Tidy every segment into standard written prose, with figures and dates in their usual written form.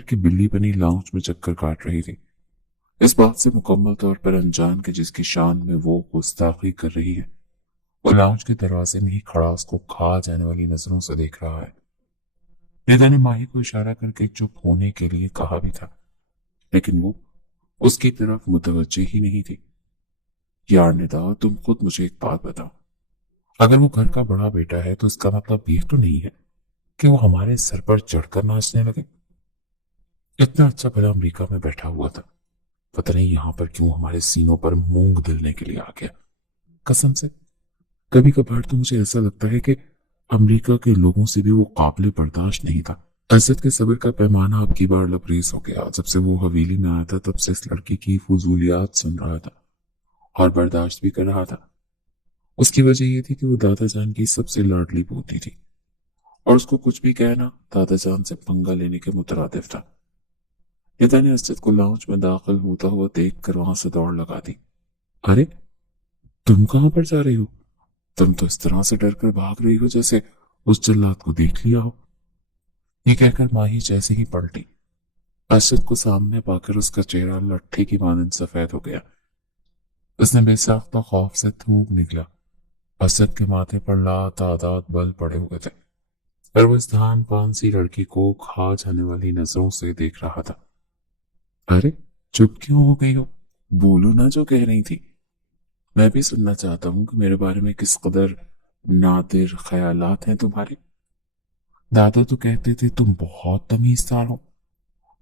की बिल्ली बनी लाउंज में चक्कर काट रही थी, इस बात से मुकम्मल तौर पर अनजान कि जिसकी शान में वो गुस्ताखी कर रही है वो लाउंज के दरवाजे में ही खड़ा उसको खा जाने वाली नजरों से देख रहा है। निदा ने माही को इशारा करके चुप होने के लिए कहा भी था, लेकिन वो उसकी तरफ मुतवज्जे ही नहीं थी। यार निदा, तुम खुद मुझे एक बात बताओ, अगर वो घर का बड़ा बेटा है तो इसका मतलब ये तो नहीं है कि वो हमारे सर पर चढ़कर नाचने लगे। इतना अच्छा भला अमेरिका में बैठा हुआ था, पता नहीं यहाँ पर क्यों हमारे सीनों पर मूंग दिलने के लिए आ गया। कसम से कभी कभार तो मुझे ऐसा लगता है कि अमेरिका के लोगों से भी वो काबिल बर्दाश्त नहीं था। असद के सब्र का पैमाना अब की बार लबरेज हो गया। जब से वो हवेली में आया था तब से इस लड़की की फजूलियात सुन रहा था और बर्दाश्त भी कर रहा था। उसकी वजह यह थी कि वो दादा जान की सबसे लाडली पोती थी और उसको कुछ भी कहना दादा जान से पंगा लेने के मुतरादिफ था। निदा ने असद को लाउंज में दाखिल होता हुआ देख कर वहां से दौड़ लगा दी। अरे, तुम कहां पर जा रही हो? तुम तो इस तरह से डर कर भाग रही हो जैसे उस जल्लाद को देख लिया हो। ये कहकर माही जैसे ही पलटी, असद को सामने पाकर उसका चेहरा लट्ठे की मानंद सफेद हो गया। उसने बेसाख्ता खौफ से थूक निकला। असद के माथे पर लातादाद बल पड़े हुए थे और वो इस धान पान सी लड़की को खा जाने वाली नजरों से देख रहा था। अरे, चुप क्यों हो गई हो? बोलो ना जो कह रही थी। मैं भी सुनना चाहता हूँ कि मेरे बारे में किस कदर नादिर ख्यालात हैं तुम्हारे। दादा तो कहते थे तुम बहुत तमीजदार हो।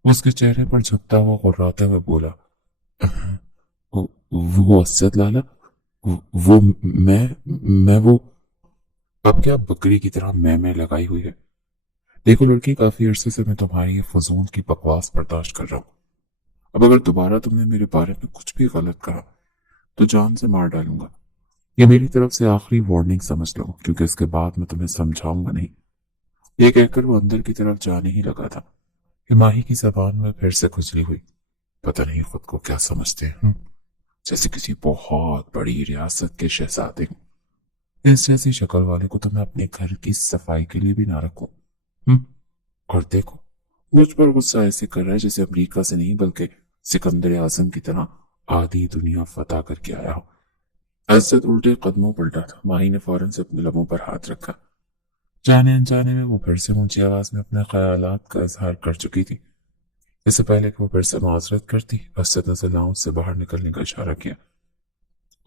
उसके चेहरे पर झुकता हुआ गुर्राते हुए बोला, वो, वो असद लाला, वो मैं वो। अब क्या बकरी की तरह मैं लगाई हुई है? देखो लड़की, काफी अरसे से मैं तुम्हारी ये फजूल की बकवास बर्दाश्त कर रहा हूँ। अब अगर दोबारा तुमने मेरे बारे में कुछ भी गलत कहा तो जान से मार डालूंगा। ये मेरी तरफ से आखिरी वार्निंग समझ लो, क्योंकि इसके बाद मैं तुम्हें समझाऊंगा नहीं। ये कहकर वो अंदर की तरफ जाने ही लगा था कि माही की जबान में फिर से खुजली हुई। पता नहीं खुद को क्या समझते हैं, जैसे किसी बहुत बड़ी रियासत के शहजादे हूं। इस जैसी शक्ल वाले को तो मैं अपने घर की सफाई के लिए भी ना रखूं। और देखो, मुझ पर गुस्सा ऐसे कर रहा है जैसे अमेरिका से नहीं बल्कि सिकंदर आजम की तरह आधी दुनिया फतह करके आया हो। असद उल्टे कदमों पलटा था। माही ने फौरन से अपने लबों पर हाथ रखा। जाने अनजाने में वो फिर से ऊंची आवाज में अपने ख्यालात का इजहार कर चुकी थी। इससे पहले कि वो फिर से माजरत करती, असद ने लाउंज से बाहर निकलने का इशारा किया।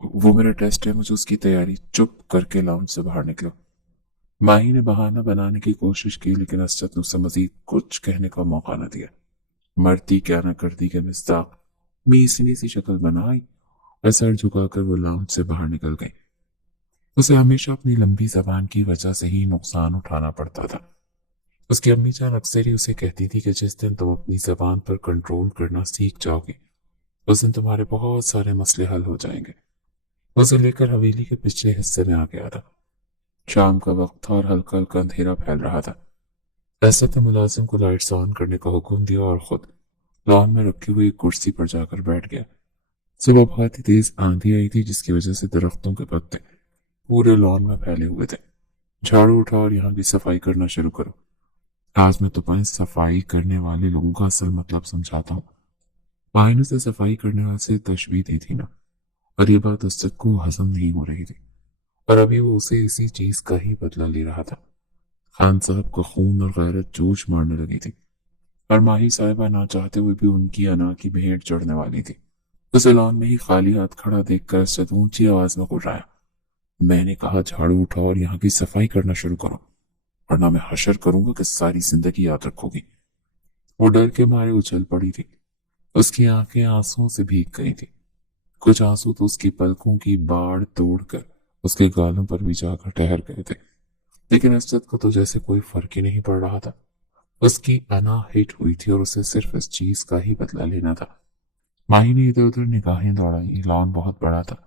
वो मेरा टेस्ट है, मुझे उसकी तैयारी। चुप करके लाउंज से बाहर निकलो। माही ने बहाना बनाने की कोशिश की, लेकिन असद ने उसे मजीद कुछ कहने का मौका न दिया। मरती क्या न करती के मिस्ताक मीसनी सी शक्ल बनाई और सर झुकाकर वो लाउंज से बाहर निकल गई। उसे हमेशा अपनी लंबी जबान की वजह से ही नुकसान उठाना पड़ता था। उसकी अम्मी जान अक्सर ही उसे कहती थी कि जिस दिन तुम अपनी जबान पर कंट्रोल करना सीख जाओगे उस दिन तुम्हारे बहुत सारे मसले हल हो जाएंगे। उसे लेकर हवेली के पिछले हिस्से में आ गया था। शाम का वक्त था और हल्का हल्का अंधेरा फैल रहा था। ऐसा तो मुलाजिम को लाइट्स ऑन करने का हुक्म दिया और खुद लॉन में रखी हुई एक कुर्सी पर जाकर बैठ गया। सुबह बहुत ही तेज आंधी आई थी, जिसकी वजह से दरख्तों के पत्ते पूरे लॉन में फैले हुए थे। झाड़ू उठाओ और यहाँ की सफाई करना शुरू करो। आज मैं तुम्हें सफाई करने वाले लोगों का असल मतलब समझाता हूँ। मायने से सफाई करने वाले से तशबीह दी थी ना, और ये बात उससे को हजम नहीं हो रही थी और अभी वो उसे इसी चीज का ही बदला ले रहा था। खान साहब का खून और गैरत जोश मारने लगी थी और माही साहिबा ना चाहते हुए भी उनकी अना की भेंट चढ़ने वाली थी। उसे लॉन में ही खाली हाथ खड़ा देखकर असद ऊंची आवाज में गुर्राया, मैंने कहा झाड़ू उठाओ और यहाँ की सफाई करना शुरू करो, वरना मैं हशर करूंगा कि सारी जिंदगी याद रखोगी। वो डर के मारे उछल पड़ी थी। उसकी आंखें आंसुओं से भीग गई थी। कुछ आंसू तो उसकी पलकों की बाढ़ तोड़कर उसके गालों पर भी जाकर ठहर गए थे, लेकिन असद को तो जैसे कोई फर्क ही नहीं पड़ रहा था। उसकी अना हिट हुई थी और उसे सिर्फ इस चीज का ही बदला लेना था। माही ने इधर उधर निगाहें दौड़ाई। लॉन बहुत बड़ा था।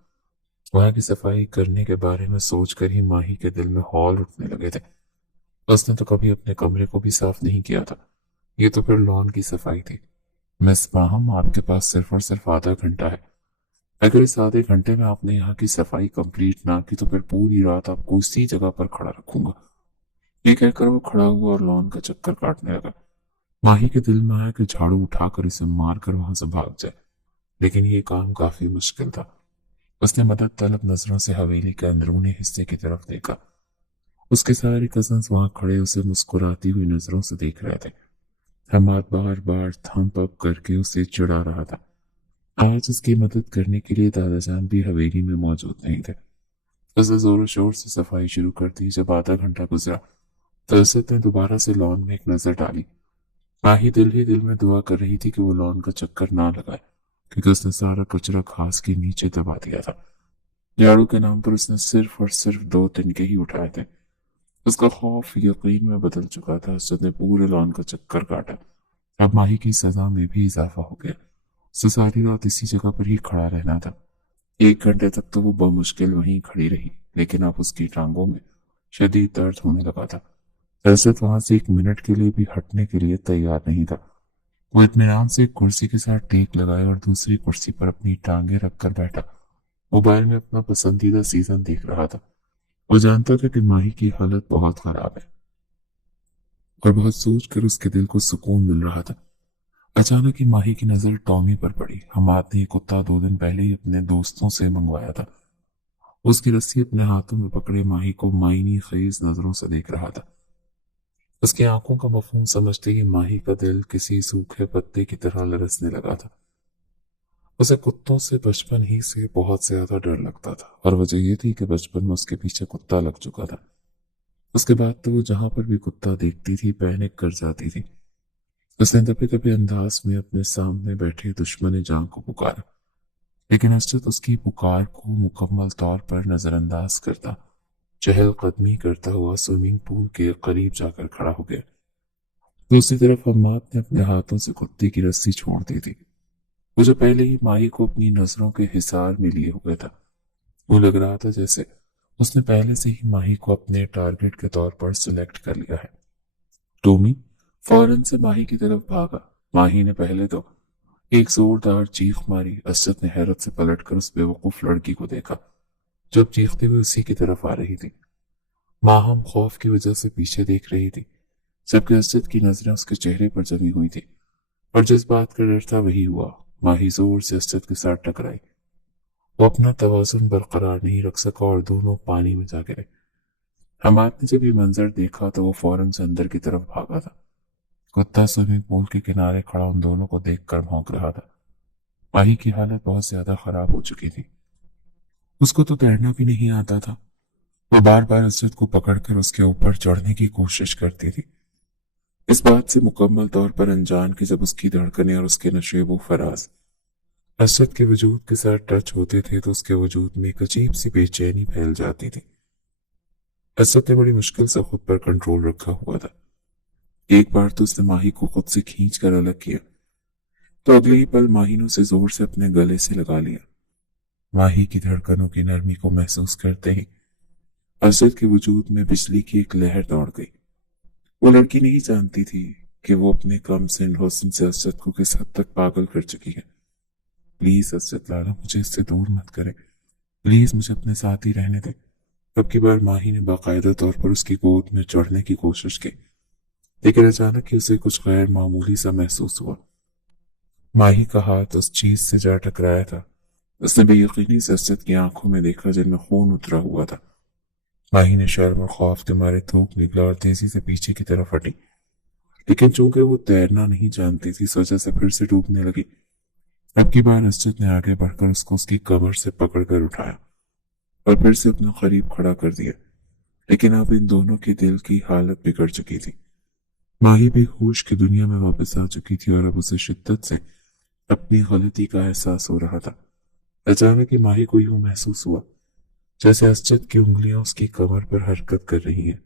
वहां की सफाई करने के बारे में सोचकर ही माही के दिल में हौल उठने लगे थे। उसने तो कभी अपने कमरे को भी साफ नहीं किया था, ये तो फिर लॉन की सफाई थी। मिस माहम, आपके पास सिर्फ और सिर्फ आधा घंटा है। अगर इस आधे घंटे में आपने यहाँ की सफाई कंप्लीट ना की तो फिर पूरी रात आपको उसी जगह पर खड़ा रखूंगा। ये कहकर वो खड़ा हुआ और लॉन का चक्कर काटने लगा। माही के दिल में आया कि झाड़ू उठाकर उसे मारकर वहां से भाग जाए, लेकिन ये काम काफी मुश्किल था। उसने मदद तलब नजरों से हवेली के अंदरूनी हिस्से की तरफ देखा। उसके सारे कजन्स वहां खड़े उसे मुस्कुराती हुई नजरों से देख रहे थे। हमाद बार बार थम्प अप करके उसे चिढ़ा रहा था। आज उसकी मदद करने के लिए दादा जान भी हवेली में मौजूद नहीं थे। उसने जोरों शोर से सफाई शुरू कर दी। जब आधा घंटा गुजरा तो असद ने दोबारा से लॉन में एक नजर डाली। माही दिल ही दिल में दुआ कर रही थी कि वो लॉन का चक्कर ना लगाए, क्योंकि उसने सारा कचरा घास के नीचे दबा दिया था। झाड़ू के नाम पर उसने सिर्फ और सिर्फ 2 तिनके ही उठाए थे। उसका खौफ यकीन में बदल चुका था। असद ने पूरे लॉन का चक्कर काटा। अब माही की सजा में भी इजाफा हो गया। उसे सारी रात इसी जगह पर ही खड़ा रहना था। 1 घंटे तक तो वो बमुश्किल वहीं खड़ी रही, लेकिन अब उसकी टांगों में शदीद दर्द होने लगा था। असद वहां से 1 मिनट के लिए भी हटने के लिए तैयार नहीं था। वो इत्मीनान से एक कुर्सी के साथ टेक लगाए और दूसरी कुर्सी पर अपनी टांगे रखकर बैठा मोबाइल में अपना पसंदीदा सीजन देख रहा था। वो जानता था कि माही की हालत बहुत खराब है और बहुत सोचकर उसके दिल को सुकून मिल रहा था। अचानक ही माही की नजर टॉमी पर पड़ी। हमाद ने ये कुत्ता 2 दिन पहले ही अपने दोस्तों से मंगवाया था। उसकी रस्सी अपने हाथों में पकड़े माही को मायनी खेज नजरों से देख रहा था। उसकी आंखों का मफहूम समझते ही माही का दिल किसी सूखे पत्ते की तरह लरसने लगा था। उसे कुत्तों से बचपन ही से बहुत ज्यादा डर लगता था, और वजह यह थी कि बचपन में उसके पीछे कुत्ता लग चुका था। उसके बाद तो वो जहां पर भी कुत्ता देखती थी पैनिक कर जाती थी। उसने दबे दबे अंदाज में अपने सामने बैठे दुश्मन जान को पुकारा, लेकिन असद उसकी पुकार को मुकम्मल तौर पर नजरअंदाज करता चहलकदमी करता हुआ स्विमिंग पूल के करीब जाकर खड़ा हो गया। दूसरी तरफ हम्माद ने अपने हाथों से कुत्ते की रस्सी छोड़ दी थी। वो जो पहले ही माही को अपनी नजरों के हिसार में लिए हुए था। वो लग रहा था जैसे उसने पहले से ही माही को अपने टारगेट के तौर पर सिलेक्ट कर लिया है। टोमी फौरन से माही की तरफ भागा। माही ने पहले तो एक जोरदार चीख मारी। असद ने हैरत से पलटकर उस बेवकूफ लड़की को देखा जो अब चीखते हुए उसी की तरफ आ रही थी। माहम खौफ की वजह से पीछे देख रही थी, जबकि असद की नजरें उसके चेहरे पर जमी हुई थी। और जिस बात का डर था वही हुआ। माही जोर से असद के साथ टकराई। वो अपना तवाजुन बरकरार नहीं रख सका और दोनों पानी में जा गिरे। हमाद ने जब ये मंजर देखा तो वो फौरन से अंदर की तरफ भागा था। कुत्ता स्विमिंग पूल के किनारे खड़ा उन दोनों को देखकर भौंक रहा था। माही की हालत बहुत ज्यादा खराब हो चुकी थी। उसको तो तैरना भी नहीं आता था। वो बार बार असद को पकड़कर उसके ऊपर चढ़ने की कोशिश करती थी, इस बात से मुकम्मल तौर पर अनजान कि जब उसकी धड़कनें और उसके नशेबो फराज असद के वजूद के साथ टच होते थे तो उसके वजूद में एक अजीब सी बेचैनी फैल जाती थी। असद ने बड़ी मुश्किल से खुद पर कंट्रोल रखा हुआ था। एक बार तो उसने माही को खुद से खींच कर अलग किया, तो अगले ही पल माही ने उसे जोर से अपने गले से लगा लिया। माही की धड़कनों की नरमी को महसूस करते ही असद के वजूद में बिजली की एक लहर दौड़ गई। वो लड़की नहीं जानती थी कि वो अपने कम सिन हुस्न से असद को किस हद तक पागल कर चुकी है। प्लीज असद लाला, मुझे इससे दूर मत करे। प्लीज मुझे अपने साथ ही रहने दे। अब की बार माही ने बाकायदा तौर पर उसकी गोद में चढ़ने की कोशिश की, लेकिन अचानक ही उसे कुछ गैर मामूली सा महसूस हुआ। माही का हाथ उस चीज से जा टकराया था। उसने बेयकीनी से असद की आंखों में देखा जिनमें खून उतरा हुआ था। माही ने शर्म और खौफ के मारे थूक निकला और तेजी से पीछे की तरफ हटी, लेकिन चूंकि वो तैरना नहीं जानती थी इस वजह से फिर से डूबने लगी। अब की बार असद ने आगे बढ़कर उसको उसकी कमर से पकड़कर उठाया और फिर से अपने करीब खड़ा कर दिया, लेकिन अब इन दोनों के दिल की हालत बिगड़ चुकी थी। माही भी होश की दुनिया में वापस आ चुकी थी और अब उसे शिद्दत से अपनी गलती का एहसास हो रहा था। अचानक ही माही को यूं महसूस हुआ जैसे असद की उंगलियां उसकी कमर पर हरकत कर रही हैं।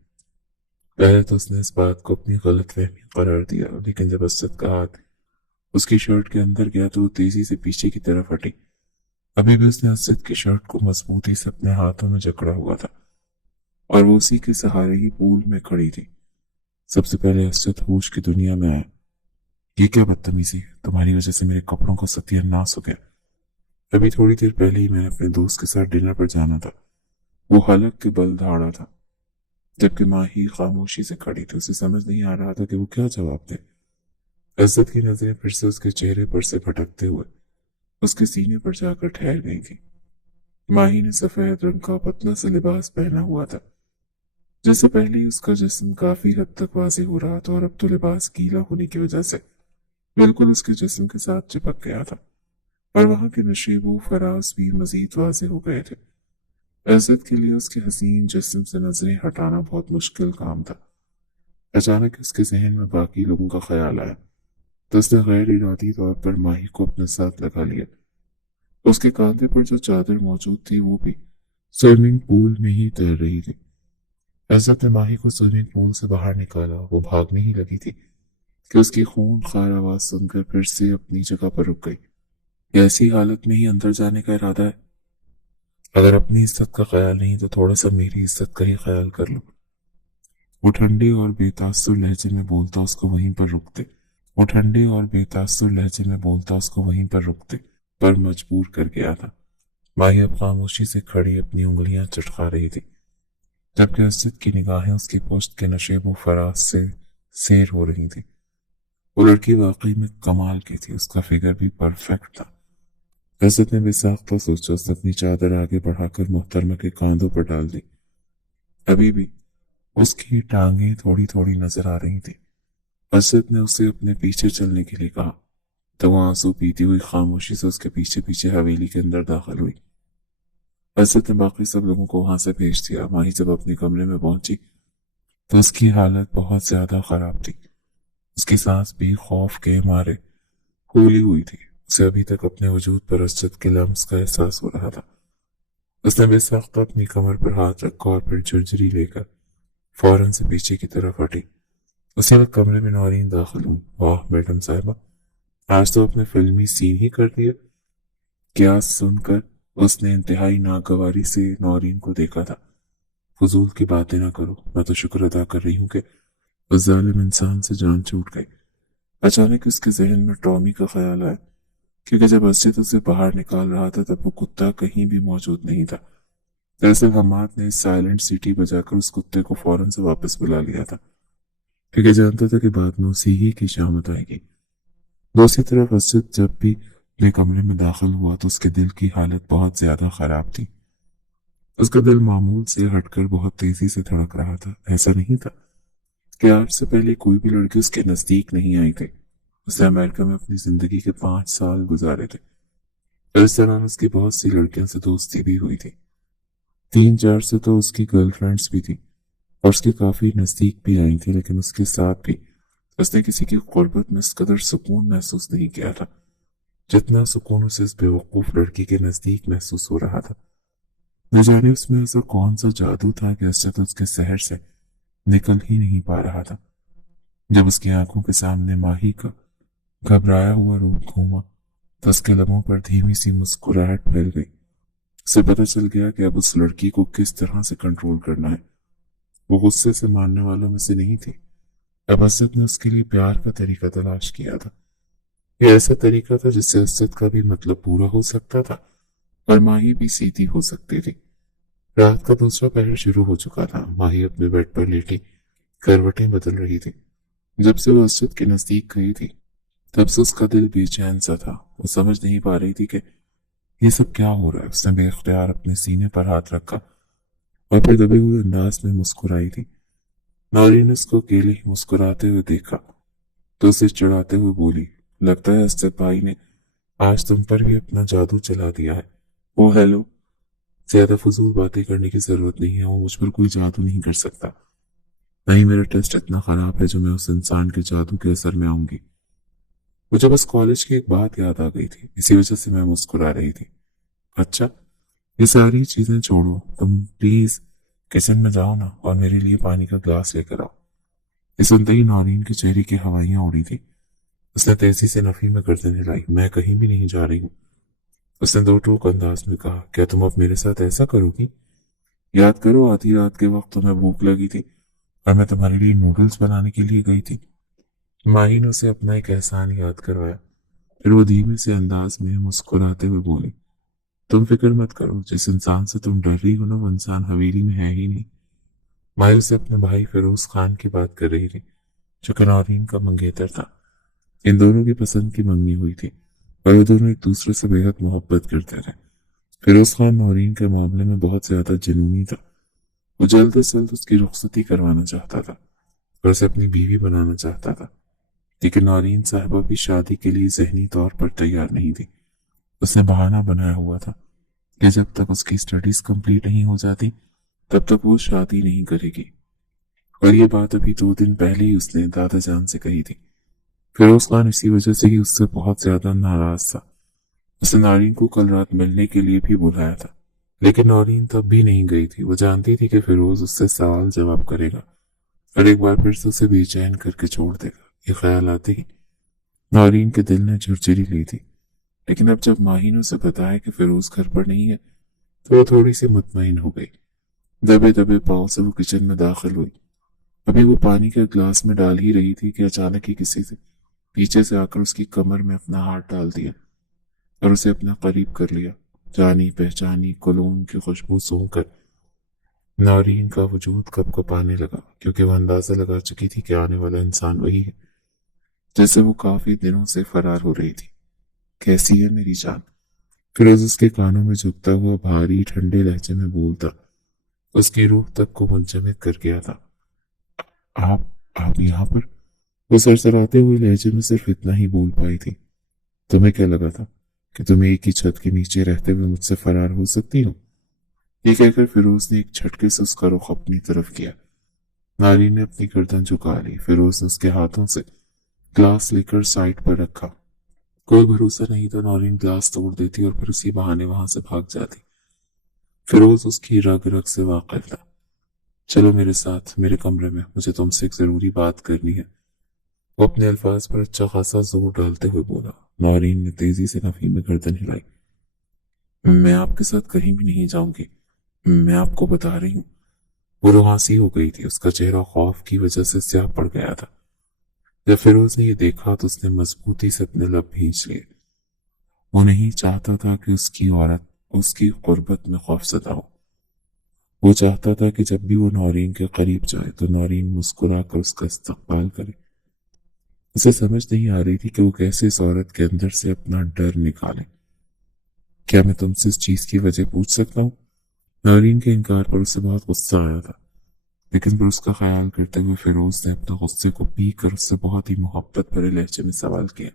पहले तो उसने इस बात को अपनी गलतफहमी करार दिया, लेकिन जब असद का हाथ उसकी शर्ट के अंदर गया तो वो तेजी से पीछे की तरफ हटी। अभी भी उसने असद की शर्ट को मजबूती से अपने हाथों में जकड़ा हुआ था और वो उसी के सहारे ही पूल में खड़ी थी। सबसे पहले असद होश की दुनिया में आया। ये क्या बदतमीजी है, तुम्हारी वजह से मेरे कपड़ों को सत्यानाश हो गया। अभी थोड़ी देर पहले ही मैंने अपने दोस्त के साथ डिनर पर जाना था। वो हलक के बल दौड़ा था, जबकि माही खामोशी से खड़ी थी। उसे समझ नहीं आ रहा था कि वो क्या जवाब दे। عزت کی نظریں پھر سے اس کے چہرے پر سے بھٹکتے ہوئے اس کے سینے پر جا کر ٹھہر گئی تھی۔ ماہی نے سفید رنگ کا پتلا سا لباس پہنا ہوا تھا، جس سے پہلے ہی اس کا جسم کافی حد تک واضح ہو رہا تھا، اور اب تو لباس گیلا ہونے کی وجہ سے بالکل اس کے جسم کے ساتھ چپک گیا تھا، اور وہاں کے نشیب و فراز بھی مزید واضح ہو گئے تھے۔ عزت کے لیے اس کے حسین جسم سے نظریں ہٹانا بہت مشکل کام تھا۔ اچانک اس کے ذہن میں باقی لوگوں کا خیال آیا تو اس نے غیر ارادی طور پر ماہی کو اپنے ساتھ لگا لیا۔ اس کے کاندھے پر جو چادر موجود تھی وہ بھی سوئمنگ پول میں ہی تیر رہی تھی۔ عزت نے ماہی کو سوئمنگ پول سے باہر نکالا، وہ بھاگنے ہی لگی تھی کہ اس کی خون خوار آواز سن کر پھر سے اپنی جگہ پر رک گئی۔ ایسی حالت میں ہی اندر جانے کا ارادہ ہے؟ اگر اپنی عزت کا خیال نہیں تو تھوڑا سا میری عزت کا ہی خیال کر لو۔ وہ ٹھنڈے اور بے تاثر لہجے میں بولتا اس کو وہیں پر رکتے وہ ٹھنڈے اور بے تاثر لہجے میں بولتا اس کو وہیں پر رکتے پر مجبور کر گیا تھا۔ ماہی اب خاموشی سے کھڑی اپنی انگلیاں چٹکا رہی تھی، جبکہ عزت کی نگاہیں اس کی پشت کے نشیب و فراز سے سیر ہو رہی تھی۔ وہ لڑکی واقعی میں کمال کی تھی، اس کا فگر بھی پرفیکٹ تھا۔ عزت نے بے ساختہ سوچا، اس نے اپنی چادر آگے بڑھا کر محترمہ کے کاندھوں پر ڈال دی۔ ابھی بھی اس کی ٹانگیں تھوڑی تھوڑی نظر آ رہی تھی۔ عزت نے اسے اپنے پیچھے چلنے کے لیے کہا تو وہ آنسو پیتی ہوئی خاموشی سے اس کے پیچھے پیچھے حویلی کے اندر داخل ہوئی۔ عزت نے باقی سب لوگوں کو وہاں سے بھیج دیا۔ ماہی جب اپنے کمرے میں پہنچی تو اس کی حالت بہت زیادہ خراب تھی۔ اس کی سانس بھی خوف کے مارے پھولی ہوئی تھی۔ اسے ابھی تک اپنے وجود پر عزت کے لمس کا احساس ہو رہا تھا۔ اس نے بے ساختہ اپنی کمر پر ہاتھ رکھا اور پھر جھرجھری لے کر فوراً سے پیچھے کی طرف ہٹی۔ اسی وقت کمرے میں نورین داخل ہوئی۔ واہ میڈم صاحبہ، آج تو اپنے فلمی سین ہی کر دیا۔ کیا سن کر اس نے انتہائی ناگواری سے نورین کو دیکھا تھا۔ فضول کی باتیں نہ کرو، میں تو شکر ادا کر رہی ہوں کہ اس ظالم انسان سے جان چھوٹ گئی۔ اچانک اس کے ذہن میں ٹامی کا خیال آیا، کیونکہ جب اسجد اسے باہر نکال رہا تھا تب وہ کتا کہیں بھی موجود نہیں تھا۔ دراصل حماد نے سائلنٹ سیٹی بجا کر اس کتے کو فوراً سے واپس بلا لیا تھا، کیونکہ جانتا تھا کہ بعد میں اسی ہی کی شامت آئے گی۔ دوسری طرف اسجد جب بھی اپنے کمرے میں داخل ہوا تو اس کے دل کی حالت بہت زیادہ خراب تھی۔ اس کا دل معمول سے ہٹ کر بہت تیزی سے دھڑک رہا تھا۔ ایسا نہیں تھا کہ آج سے پہلے کوئی بھی لڑکی اس کے نزدیک نہیں آئی تھی۔ اس نے امریکہ میں اپنی زندگی کے 5 سال گزارے تھے، اور اس دوران اس کی بہت سی لڑکیوں سے دوستی بھی ہوئی تھی۔ 3-4 سے تو اس کی گرل فرینڈز بھی تھی، اور اس کے کافی نزدیک بھی آئی تھی، لیکن اس کے ساتھ بھی اس نے کسی کی قربت میں اس قدر سکون محسوس نہیں کیا تھا جتنا سکون اسے اس بیوقوف لڑکی کے نزدیک محسوس ہو رہا تھا۔ نہ جانے اس میں ایسا کون سا جادو تھا کہ اسجد اس کے سحر سے نکل ہی نہیں پا رہا تھا۔ جب اس کی آنکھوں کے سامنے ماہی کا گھبرایا ہوا روپ گھوما تو اس کے لبوں پر دھیمی سی مسکراہٹ پھیل گئی۔ اسے پتہ چل گیا کہ اب اس لڑکی کو کس طرح سے کنٹرول کرنا ہے۔ وہ غصے سے ماننے والوں میں سے نہیں تھی۔ اب اسجد نے اس کے لیے پیار کا طریقہ تلاش کیا تھا۔ یہ ایسا طریقہ تھا جس سے اسجد کا بھی مطلب پورا ہو سکتا تھا اور ماہی بھی سیدھی ہو سکتی تھی۔ رات کا دوسرا پہر شروع ہو چکا تھا۔ ماہی اپنے بیڈ پر لیٹی کروٹیں بدل رہی تھی۔ جب سے وہ اسجد کے نزدیک گئی تھی تب سے اس کا دل بے چین سا تھا۔ وہ سمجھ نہیں پا رہی تھی کہ یہ سب کیا ہو رہا ہے۔ اس نے بے اختیار اپنے سینے پر ہاتھ رکھا اور پھر دبے ہوئے انداز میں مسکرائی تھی۔ نورین اس کو اکیلے ہی مسکراتے ہوئے دیکھا تو اسے چڑھاتے ہوئے بولی، لگتا ہے اسجد بھائی نے آج تم پر بھی اپنا جادو چلا دیا ہے۔ وہ ہیلو، زیادہ فضول باتیں کرنے کی ضرورت نہیں ہے۔ وہ مجھ پر کوئی جادو نہیں کر سکتا، نہیں میرا ٹیسٹ اتنا خراب ہے جو میں اس انسان کے جادو کے اثر میں آؤں گی۔ مجھے بس کالج کی ایک بات یاد آ گئی تھی، اسی وجہ سے میں مسکرا رہی تھی۔ اچھا، یہ ساری چیزیں چھوڑو، تم پلیز کچن میں جاؤ نا اور میرے لیے پانی کا گلاس لے کر آؤ۔ یہ سنتے ہی نورین کے چہرے کی ہوائیاں اڑی تھی۔ اس نے تیزی سے نفی میں گردن ہلائی۔ میں کہیں بھی نہیں جا رہی ہوں، اس نے 2 ٹوک انداز میں کہا۔ کیا تم اب میرے ساتھ ایسا کرو گی؟ یاد کرو آدھی رات کے وقت تمہیں بھوک لگی تھی اور میں تمہارے لیے نوڈلز بنانے کے لیے گئی تھی۔ ماہی نے اسے اپنا ایک احسان یاد کروایا۔ پھر وہ دھیمے سے انداز میں مسکراتے ہوئے بولی، تم فکر مت کرو، جس انسان سے تم ڈر رہی ہو نا وہ انسان حویلی میں ہے ہی نہیں۔ ماہی سے اپنے بھائی فیروز خان کی بات کر رہی تھی جو کہ نورین کا منگیتر تھا۔ इन दोनों की पसंद की मंगनी हुई थी और वो दोनों एक दूसरे से बेहद मोहब्बत करते थे। फिरोज खान नौरीन के मामले में बहुत ज्यादा जुनूनी था। वो जल्द से जल्द उसकी रुखसती करवाना चाहता था और उसे अपनी बीवी बनाना चाहता था। लेकिन नौरीन साहिबा भी शादी के लिए जहनी तौर पर तैयार नहीं थी। उसने बहाना बनाया हुआ था कि जब तक उसकी स्टडीज कंप्लीट नहीं हो जाती तब तक वो शादी नहीं करेगी। और ये बात अभी 2 दिन पहले ही उसने दादा जान से कही थी। फिरोज खान इसी वजह से ही उससे बहुत ज्यादा नाराज था। उसने नौरीन को कल रात मिलने के लिए भी बुलाया था, लेकिन नौरीन तब भी नहीं गई थी। वो जानती थी कि फिरोज उससे सवाल जवाब करेगा और एक बार फिर से उसे बेचैन करके छोड़ देगा। ये ख्याल आते ही नौरीन के दिल ने झुरझुरी ली थी। लेकिन अब जब माही ने उसे बताया कि फिरोज घर पर नहीं है तो वो थोड़ी सी मुतमईन हो गई। दबे दबे पाँव से वो किचन में दाखिल हुई। अभी वो पानी का ग्लास में डाल ही रही थी कि अचानक ही किसी से पीछे से आकर उसकी कमर में अपना हाथ डाल दिया और उसे अपना करीब कर लिया। जानी पहचानी कोलोन की खुशबू सूंघकर नौरीन का वजूद कपकपाने लगा, क्योंकि वो अंदाजा लगा चुकी थी कि आने वाला इंसान वही है जैसे वो काफी दिनों से फरार हो रही थी। कैसी है मेरी जान? फिरोज उसके कानों में झुकता हुआ भारी ठंडे लहजे में बोलता। उसकी रूह तक को मुंजमद कर गया था। आप यहाँ पर? वो सरसराते हुए लहजे में सिर्फ इतना ही बोल पाई थी। तुम्हें क्या लगा था कि तुम एक ही छत के नीचे रहते हुए मुझसे फरार हो सकती हो? ये कहकर फिरोज ने एक झटके से उसका रुख अपनी तरफ किया। नारी ने अपनी गर्दन झुका ली। फिरोज ने उसके हाथों से ग्लास लेकर साइड पर रखा। कोई भरोसा नहीं था, नौरीन ग्लास तोड़ देती और फिर उसी बहाने वहां से भाग जाती। फिरोज उसकी रग रग से वाकिफ था। चलो मेरे साथ मेरे कमरे में, मुझे तुमसे एक जरूरी बात करनी है। वो अपने अल्फाज पर अच्छा खासा जोर डालते हुए बोला। नौरीन ने तेजी से नफी में गर्दन हिलाई। मैं आपके साथ कहीं भी नहीं जाऊंगी, मैं आपको बता रही हूँ। वो रुहासी हो गई थी। उसका चेहरा खौफ की वजह से स्याह पड़ गया था। जब फिरोज ने ये देखा तो उसने मजबूती से अपने लब भींच लिए। वो नहीं चाहता था कि उसकी औरत उसकी गुर्बत में खौफजदा हो। वो चाहता था कि जब भी वो नौरीन के करीब जाए तो नौरीन मुस्कुरा कर उसका इस्तकबाल करे। उसे समझ नहीं आ रही थी कि वो कैसे इस औरत के अंदर से अपना डर निकाले। क्या मैं तुमसे इस चीज की वजह पूछ सकता हूँ? नौरीन के इनकार पर उसे बहुत गुस्सा आया था, लेकिन फिर उसका ख्याल करते हुए फिरोज ने अपने गुस्से को पी कर उससे बहुत ही मोहब्बत भरे लहजे में सवाल किया।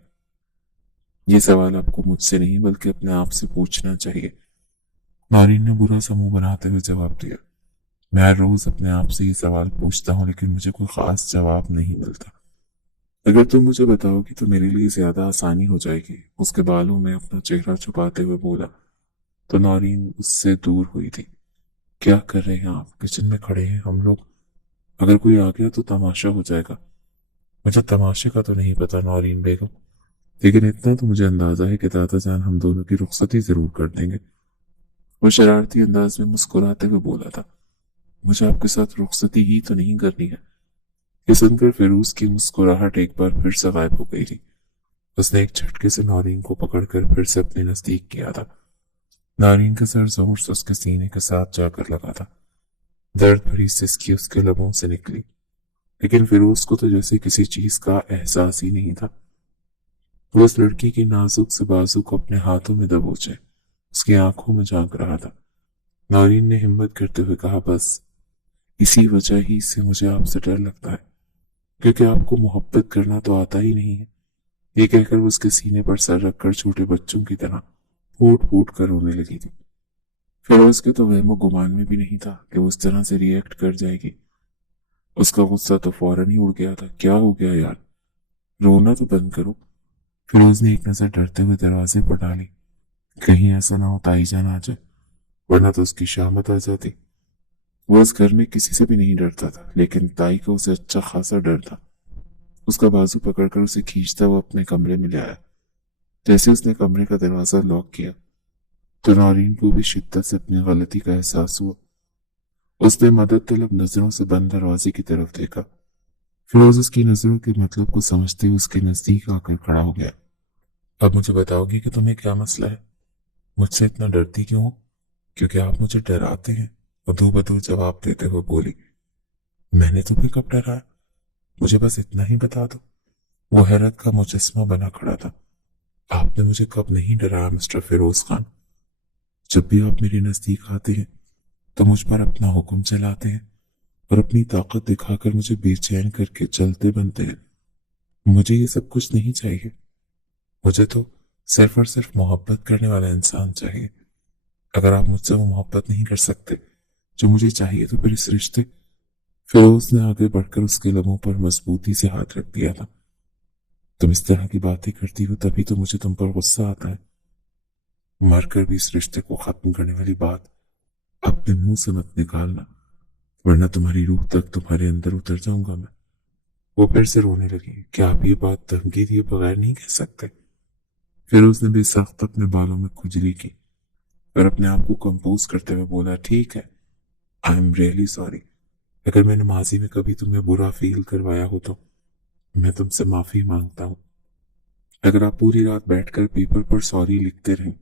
ये सवाल आपको मुझसे नहीं बल्कि अपने आप से पूछना चाहिए। नौरीन ने बुरा सा मुंह बनाते हुए जवाब दिया। मैं हर रोज अपने आप से ये सवाल पूछता हूँ, लेकिन मुझे कोई खास जवाब नहीं मिलता। अगर तुम मुझे बताओगी तो मेरे लिए ज्यादा आसानी हो जाएगी। उसके बालों में अपना चेहरा छुपाते हुए बोला। तो नौरीन उससे दूर हुई थी। क्या कर रहे हैं आप? किचन में खड़े हैं हम लोग, अगर कोई आ गया तो तमाशा हो जाएगा। मुझे तमाशे का तो नहीं पता नौरीन बेगम, लेकिन इतना तो मुझे अंदाजा है कि दादा जान हम दोनों की रुखसती जरूर कर देंगे। वो शरारती अंदाज में मुस्कुराते हुए बोला था। मुझे आपके साथ रुखसती ही तो नहीं करनी है। ये सुनकर फिरोज की मुस्कुराहट एक बार फिर से गायब हो गई थी। उसने एक झटके से नौरीन को पकड़कर फिर से अपने नजदीक किया था। नौरीन का सर जोर से उसके सीने के साथ जाकर लगा था। दर्द भरी सिसकी उसके लबों से निकली, लेकिन फिरोज को तो जैसे किसी चीज का एहसास ही नहीं था। वो उस लड़की की नाजुक से बाजू को अपने हाथों में दबोचे उसकी आंखों में झांक रहा था। नौरीन ने हिम्मत करते हुए कहा, बस इसी वजह ही से मुझे आपसे डर लगता है, क्योंकि आपको मोहब्बत करना तो आता ही नहीं है। ये कहकर वो उसके सीने पर सर रखकर छोटे बच्चों की तरह फूट फूट कर रोने लगी थी। फिरोज के तो वहमो गुमान में भी नहीं था कि वो उस तरह से रिएक्ट कर जाएगी। उसका गुस्सा तो फौरन ही उड़ गया था। क्या हो गया यार, रोना तो बंद करो। फिरोज ने एक नजर डरते हुए दरवाजे पर डाली। कहीं ऐसा ना हो ताई जान आ जाए, वरना तो उसकी शामत आ जाती। वो उस घर में किसी से भी नहीं डरता था, लेकिन ताई को उसे अच्छा खासा डर था। उसका बाजू पकड़कर उसे खींचता हुआ अपने कमरे में ले आया। जैसे उसने कमरे का दरवाजा लॉक किया तो नौरीन को भी शिद्दत से अपनी गलती का एहसास हुआ। उसने मदद तलब नजरों से बंद दरवाजे की तरफ देखा। फिरोज उसकी नजरों के मतलब को समझते हुए उसके नजदीक आकर खड़ा हो गया। अब मुझे बताओगी कि तुम्हें क्या मसला है? मुझसे इतना डरती क्यों हो? क्योंकि आप मुझे डराते हैं, अदू बदू जवाब देते हुए बोली। मैंने तुम्हें कब डराया? मुझे बस इतना ही बता दो। वो हैरत का मुजस्समा बना खड़ा था। आपने मुझे कब नहीं डराया मिस्टर फिरोज खान। जब भी आप मेरे नजदीक आते हैं तो मुझ पर अपना हुक्म चलाते हैं और अपनी ताकत दिखाकर मुझे बेचैन करके चलते बनते हैं। मुझे ये सब कुछ नहीं चाहिए। मुझे तो सिर्फ और सिर्फ मोहब्बत करने वाला इंसान चाहिए। अगर आप मुझसे वो मोहब्बत नहीं कर सकते जो मुझे चाहिए तो फिर इस रिश्ते। फिरोज ने आगे बढ़कर उसके लबों पर मजबूती से हाथ रख दिया था। तुम इस तरह की बातें करती हो तभी तो मुझे तुम पर गुस्सा आता है। मरकर भी इस रिश्ते को खत्म करने वाली बात अपने मुंह से मत निकालना, वरना तुम्हारी रूह तक तुम्हारे अंदर उतर जाऊंगा मैं। वो फिर से रोने लगी। क्या आप ये बात धमकी दिए बगैर नहीं कह सकते? फिर उसने बेसख्त अपने बालों में खुजली की और अपने आप को कंपोज करते हुए बोला, ठीक है, आई एम रियली सॉरी। अगर मैंने माजी में कभी तुम्हें बुरा फील करवाया हो तो मैं तुमसे माफी मांगता हूँ। अगर आप पूरी रात बैठकर पेपर पर सॉरी लिखते रहें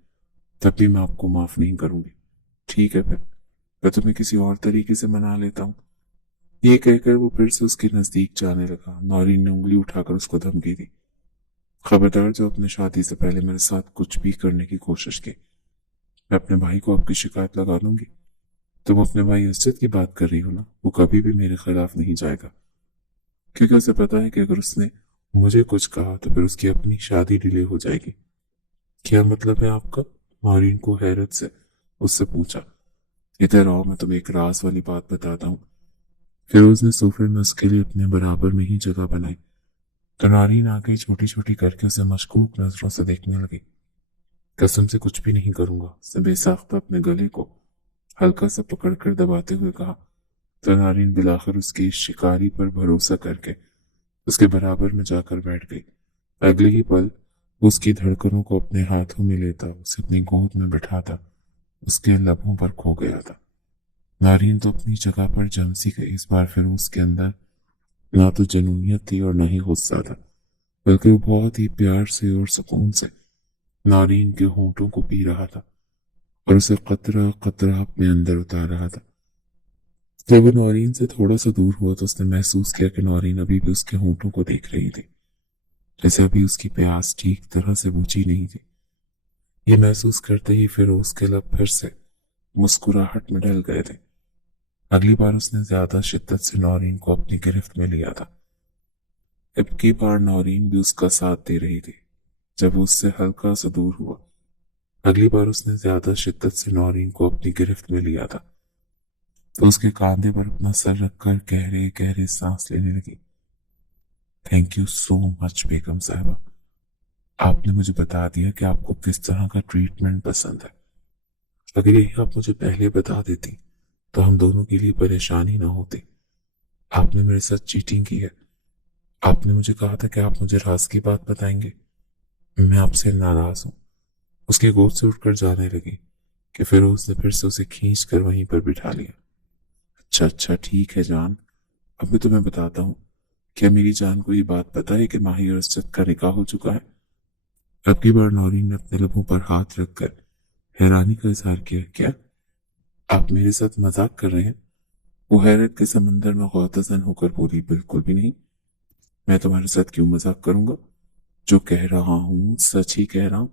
तब भी मैं आपको माफ नहीं करूंगी। ठीक है, फिर मैं तुम्हें किसी और तरीके से मना लेता हूँ। ये कहकर वो फिर से उसके नजदीक जाने लगा। नौरीन ने उंगली उठाकर उसको धमकी दी, खबरदार जो अपने शादी से पहले मेरे साथ कुछ भी करने की कोशिश की, मैं अपने भाई को आपकी शिकायत लगा दूंगी। तुम अपने भाई असद की बात कर रही हो ना, वो कभी भी मेरे खिलाफ नहीं जाएगा, क्योंकि उसे पता है कि अगर उसने मुझे कुछ कहा तो फिर उसकी अपनी शादी डिले हो जाएगी। क्या मतलब है आपका? नौरीन को हैरत से उससे पूछा। इधर आओ, मैं तुम्हें एक राज वाली बात बताता हूँ। फिरोज ने सोफे में उसके लिए अपने बराबर में ही जगह बनाई तो नौरीन आके छोटी छोटी करके उसे मशकूक नजरों से देखने लगी। कसम से कुछ भी नहीं करूंगा, उसने बेसाख्ता अपने गले को हल्का सा पकड़कर दबाते हुए कहा। तो नौरीन बिलाखिर उसकी इस शिकारी पर भरोसा करके उसके बराबर में जाकर बैठ गई। अगले ही पल उसकी धड़कनों को अपने हाथों में लेता, उसे अपनी गोद में बिठाता उसके लबों पर खो गया था। नारीन तो अपनी जगह पर जम सी गई। इस बार फिरोज के अंदर ना तो जनूनियत थी और ना ही गुस्सा था, बल्कि वो बहुत ही प्यार से और सुकून से नारीन के होंठों को पी रहा था और उसे कतरा कतरा अपने अंदर उतार रहा था। जब वो नौरीन से थोड़ा सा दूर हुआ तो उसने महसूस किया कि नौरीन अभी भी उसके होंठों को देख रही थी, जैसे अभी उसकी प्यास ठीक तरह से बुझी नहीं थी। ये महसूस करते ही फिरोज के लब फिर से मुस्कुराहट में ढल गए थे। अगली बार उसने ज्यादा शिद्दत से नौरीन को अपनी गिरफ्त में लिया था। अब की बार नौरीन भी उसका साथ दे रही थी। जब वो उससे हल्का सा दूर हुआ, अगली बार उसने ज्यादा शिद्दत से नौरीन को अपनी गिरफ्त में लिया था तो उसके कांधे पर अपना सर रखकर गहरे गहरे सांस लेने लगी। थैंक यू सो मच बेगम साहिबा, आपने मुझे बता दिया कि आपको किस तरह का ट्रीटमेंट पसंद है। अगर यही आप मुझे पहले बता देती तो हम दोनों के लिए परेशानी ना होती। आपने मेरे साथ चीटिंग की है। आपने मुझे कहा था कि आप मुझे राज की बात बताएंगे। मैं आपसे नाराज हूं। उसकी गोद से उठकर जाने लगी कि फिरोज ने फिर से उसे खींच कर वहीं पर बिठा लिया। अच्छा अच्छा, ठीक है जान, अब मैं तुम्हें बताता हूँ। क्या मेरी जान को ये बात पता है कि माही और असद का निकाह हो चुका है? अब की बार नौरीन ने अपने लबों पर हाथ रखकर हैरानी का इजहार किया। क्या आप मेरे साथ मजाक कर रहे हैं? वो हैरत के समंदर में गौतजन होकर बोली, बिल्कुल भी नहीं। मैं तुम्हारे साथ क्यों मजाक करूंगा? जो कह रहा हूँ सच ही कह रहा हूँ।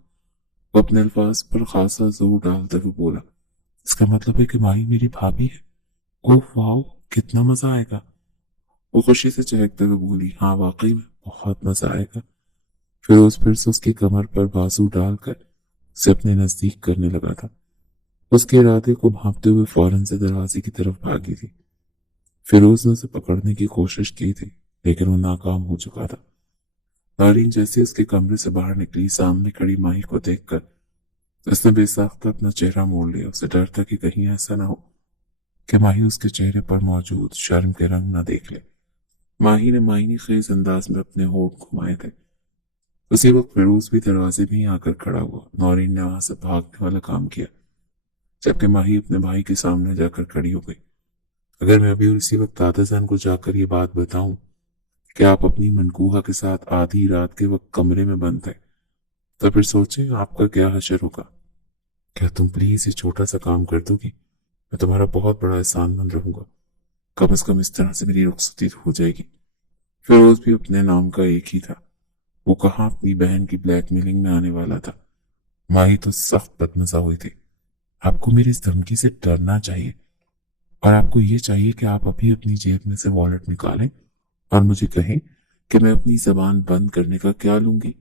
वो अपने अल्फाज पर खासा जोर डालते हुए बोला, इसका मतलब है कि माही मेरी भाभी है। ओह वाह, कितना मजा आएगा। वो खुशी से चहकते हुए बोली, हाँ वाकई में बहुत मजा आएगा। फिरोज फिर से उसकी कमर पर बाजू डालकर उसे अपने नजदीक करने लगा था। उसके इरादे को भांपते हुए फौरन से दरवाजे की तरफ भागी थी। फिरोज ने उसे पकड़ने की कोशिश की थी लेकिन वो नाकाम हो चुका था। नारीन जैसे उसके कमरे से बाहर निकली, सामने खड़ी माही को देखकर उसने बेसाख्ता अपना चेहरा मोड़ लिया। उसे डर था कि कहीं ऐसा ना हो कि माही उसके चेहरे पर मौजूद शर्म के रंग न देख ले। माही ने मायनी खेज अंदाज में अपने होठ घुमाए थे। उसी वक्त फिरोज भी दरवाजे में ही आकर खड़ा हुआ। नौरीन ने वहां से भागने वाला काम किया जबकि माही अपने भाई के सामने जाकर खड़ी हो गई। अगर मैं अभी और इसी वक्त दादाजान को जाकर ये बात बताऊं कि आप अपनी मनकूहा के साथ आधी रात के वक्त कमरे में बंद थे, तो फिर सोचें आपका क्या हशर होगा। क्या तुम प्लीज ये छोटा सा काम कर दोगी? मैं तुम्हारा बहुत बड़ा एहसानमंद रहूंगा। कम से कम इस तरह से मेरी रुखसती तो हो जाएगी। फिरोज भी अपने नाम का एक ही था। वो कहाँ अपनी बहन की ब्लैकमेलिंग में आने वाला था। माही तो सख्त बदमजा हुई थी। आपको मेरी इस धमकी से डरना चाहिए और आपको ये चाहिए कि आप अभी अपनी जेब में से वॉलेट निकालें और मुझे कहें कि मैं अपनी जबान बंद करने का क्या लूंगी।